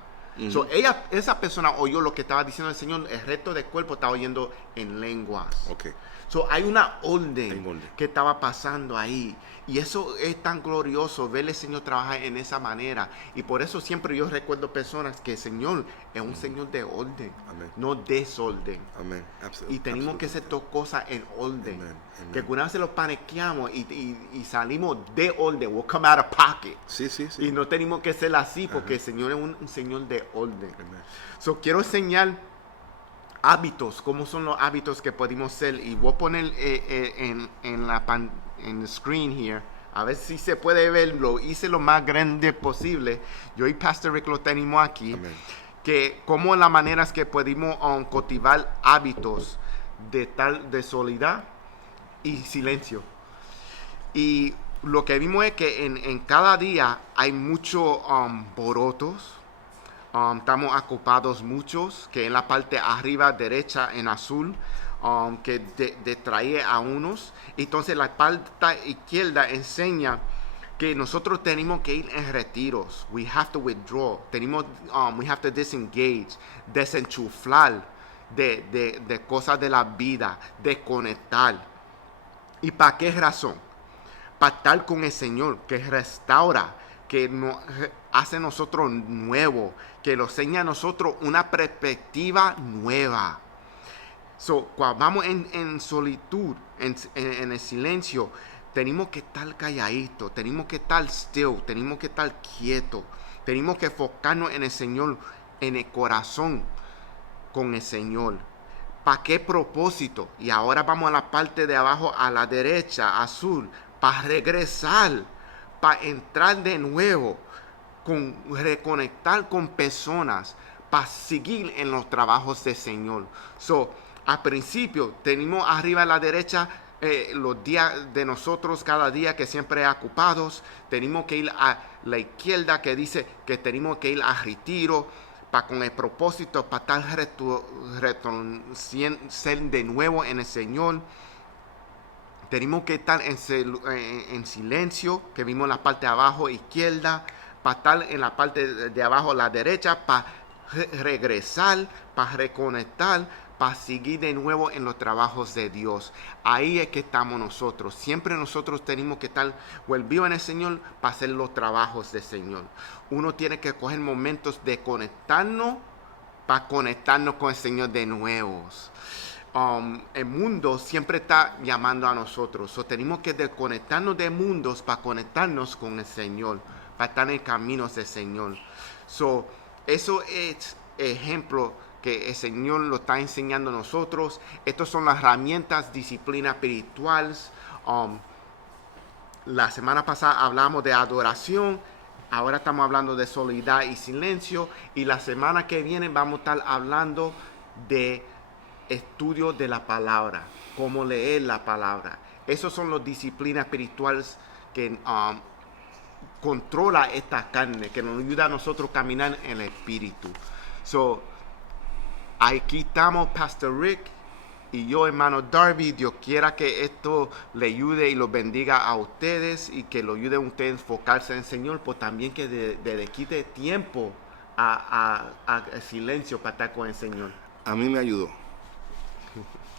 So, esa persona oyó lo que estaba diciendo el Señor, el resto del cuerpo estaba oyendo en lenguas. Okay. So, hay una orden que estaba pasando ahí. Y eso es tan glorioso, ver al Señor trabajar en esa manera. Y por eso siempre yo recuerdo personas que el Señor es un Señor de orden, no desorden. Amén. Y tenemos que hacer dos cosas en orden. Que algunas veces los paniqueamos y salimos de orden. We'll come out of pocket. Sí. Y no tenemos que ser así porque el Señor es un Señor de orden. So, quiero enseñar hábitos, cómo son los hábitos que podemos hacer. Y voy a poner en el screen here, a ver si se puede ver. Lo hice lo más grande posible. Yo y Pastor Rick lo tenemos aquí. Amén. Que como las maneras que podemos cultivar hábitos de soledad y silencio. Y lo que vimos es que en cada día hay muchos borotos. Estamos ocupados muchos, que en la parte arriba derecha en azul, que distrae a unos. Entonces la parte izquierda enseña que nosotros tenemos que ir en retiros. We have to withdraw. We have to disengage, desenchuflar de cosas de la vida, desconectar. ¿Y para qué razón? Para estar con el Señor, que restaura, que nos hace nosotros nuevo, que nos enseña a nosotros una perspectiva nueva. So, cuando vamos en solitud, en el silencio, tenemos que estar calladitos, tenemos que estar still, tenemos que estar quietos, tenemos que enfocarnos en el Señor, en el corazón con el Señor. ¿Para qué propósito? Y ahora vamos a la parte de abajo, a la derecha, azul, para regresar, para entrar de nuevo, reconectar con personas, para seguir en los trabajos del Señor. So, al principio, tenemos arriba a la derecha los días de nosotros, cada día que siempre ocupados. Tenemos que ir a la izquierda que dice que tenemos que ir a retiro, con el propósito, para estar ser de nuevo en el Señor. Tenemos que estar en silencio, que vimos en la parte de abajo izquierda, para estar en la parte de abajo la derecha, para regresar, para reconectar, para seguir de nuevo en los trabajos de Dios. Ahí es que estamos nosotros. Siempre nosotros tenemos que estar volvidos en el Señor para hacer los trabajos del Señor. Uno tiene que coger momentos de conectarnos para conectarnos con el Señor de nuevo. El mundo siempre está llamando a nosotros. So, tenemos que desconectarnos de mundos para conectarnos con el Señor, para estar en caminos del Señor. So, eso es ejemplo que el Señor lo está enseñando a nosotros. Estas son las herramientas, disciplinas espirituales. La semana pasada hablamos de adoración. Ahora estamos hablando de soledad y silencio. Y la semana que viene vamos a estar hablando de estudio de la palabra, cómo leer la palabra. Esas son las disciplinas espirituales que controla esta carne, que nos ayuda a nosotros a caminar en el espíritu. So, aquí estamos, Pastor Rick y yo, hermano Darby. Dios quiera que esto le ayude y los bendiga a ustedes, y que lo ayude a ustedes a enfocarse en el Señor, pues también que le quite tiempo a silencio para estar con el Señor. A mí me ayudó.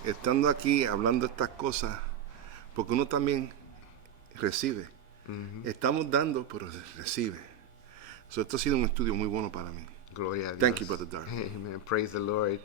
Estando aquí hablando estas cosas, porque uno también recibe. Estamos dando, pero recibe. So, esto ha sido un estudio muy bueno para mí. Gloria a Dios. Thank you, Brother Darby. Amen. Praise the Lord.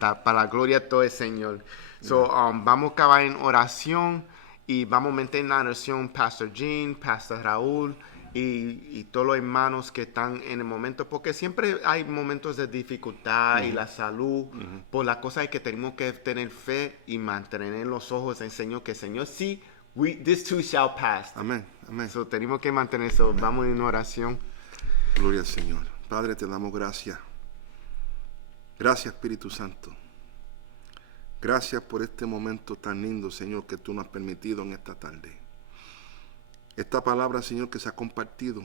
Para la gloria de todo el Señor. So, vamos a acabar en oración, y vamos a meter en la oración Pastor Jean, Pastor Raúl y todos los hermanos que están en el momento, porque siempre hay momentos de dificultad y la salud. Por la cosa es que tenemos que tener fe y mantener los ojos en el Señor, que el Señor sí, this too shall pass. Amén, amén. So, tenemos que mantener eso. Vamos en oración. Gloria al Señor. Padre, te damos gracias. Gracias, Espíritu Santo. Gracias por este momento tan lindo, Señor, que tú nos has permitido en esta tarde. Esta palabra, Señor, que se ha compartido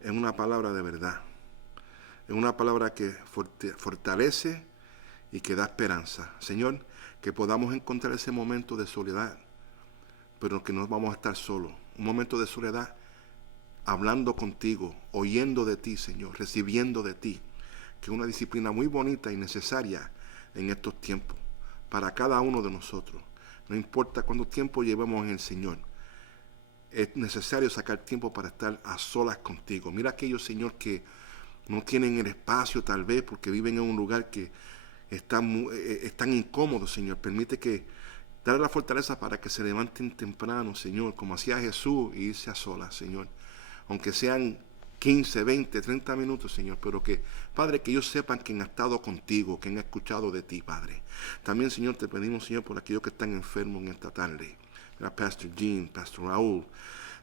es una palabra de verdad. Es una palabra que fortalece y que da esperanza. Señor, que podamos encontrar ese momento de soledad, pero que no vamos a estar solos. Un momento de soledad hablando contigo, oyendo de ti, Señor, recibiendo de ti. que es una disciplina muy bonita y necesaria en estos tiempos, para cada uno de nosotros. No importa cuánto tiempo llevemos en el Señor, es necesario sacar tiempo para estar a solas contigo. Mira aquellos, Señor, que no tienen el espacio tal vez porque viven en un lugar que están incómodos, Señor. Permite que darle la fortaleza para que se levanten temprano, Señor, como hacía Jesús, y irse a solas, Señor. Aunque sean 15, 20, 30 minutos, Señor, pero que, Padre, que ellos sepan que han estado contigo, que han escuchado de ti, Padre. También, Señor, te pedimos, Señor, por aquellos que están enfermos en esta tarde. Mira, Pastor Jean, Pastor Raúl.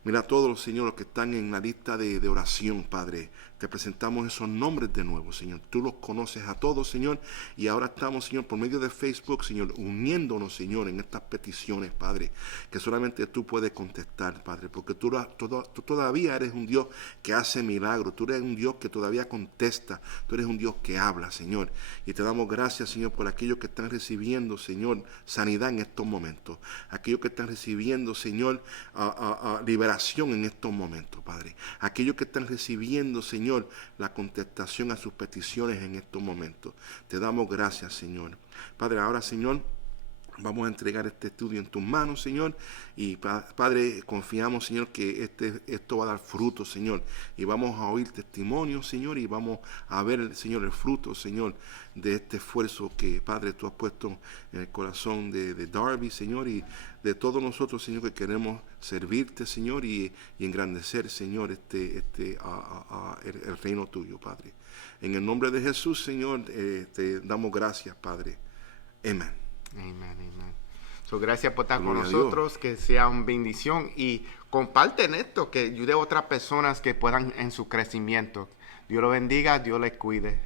Mira a todos los, Señor, los que están en la lista de oración, Padre. Te presentamos esos nombres de nuevo, Señor. Tú los conoces a todos, Señor. Y ahora estamos, Señor, por medio de Facebook, Señor, uniéndonos, Señor, en estas peticiones, Padre, que solamente tú puedes contestar, Padre. Porque tú todavía eres un Dios que hace milagros. Tú eres un Dios que todavía contesta. Tú eres un Dios que habla, Señor. Y te damos gracias, Señor, por aquellos que están recibiendo, Señor, sanidad en estos momentos. Aquellos que están recibiendo, Señor, liberación en estos momentos, Padre. Aquellos que están recibiendo, Señor, la contestación a sus peticiones en estos momentos. Te damos gracias, Señor. Padre, ahora, Señor, vamos a entregar este estudio en tus manos, Señor. Y Padre, confiamos, Señor, que esto va a dar fruto, Señor. Y vamos a oír testimonios, Señor. Y vamos a ver, Señor, el fruto, Señor, de este esfuerzo que, Padre, tú has puesto en el corazón de Darby, Señor. Y de todos nosotros, Señor, que queremos servirte, Señor. Y engrandecer, Señor, el reino tuyo, Padre. En el nombre de Jesús, Señor, te damos gracias, Padre. Amén. Amén, amén. Gracias por estar con nosotros, que sea una bendición y comparten esto, que ayude a otras personas que puedan en su crecimiento. Dios lo bendiga, Dios les cuide.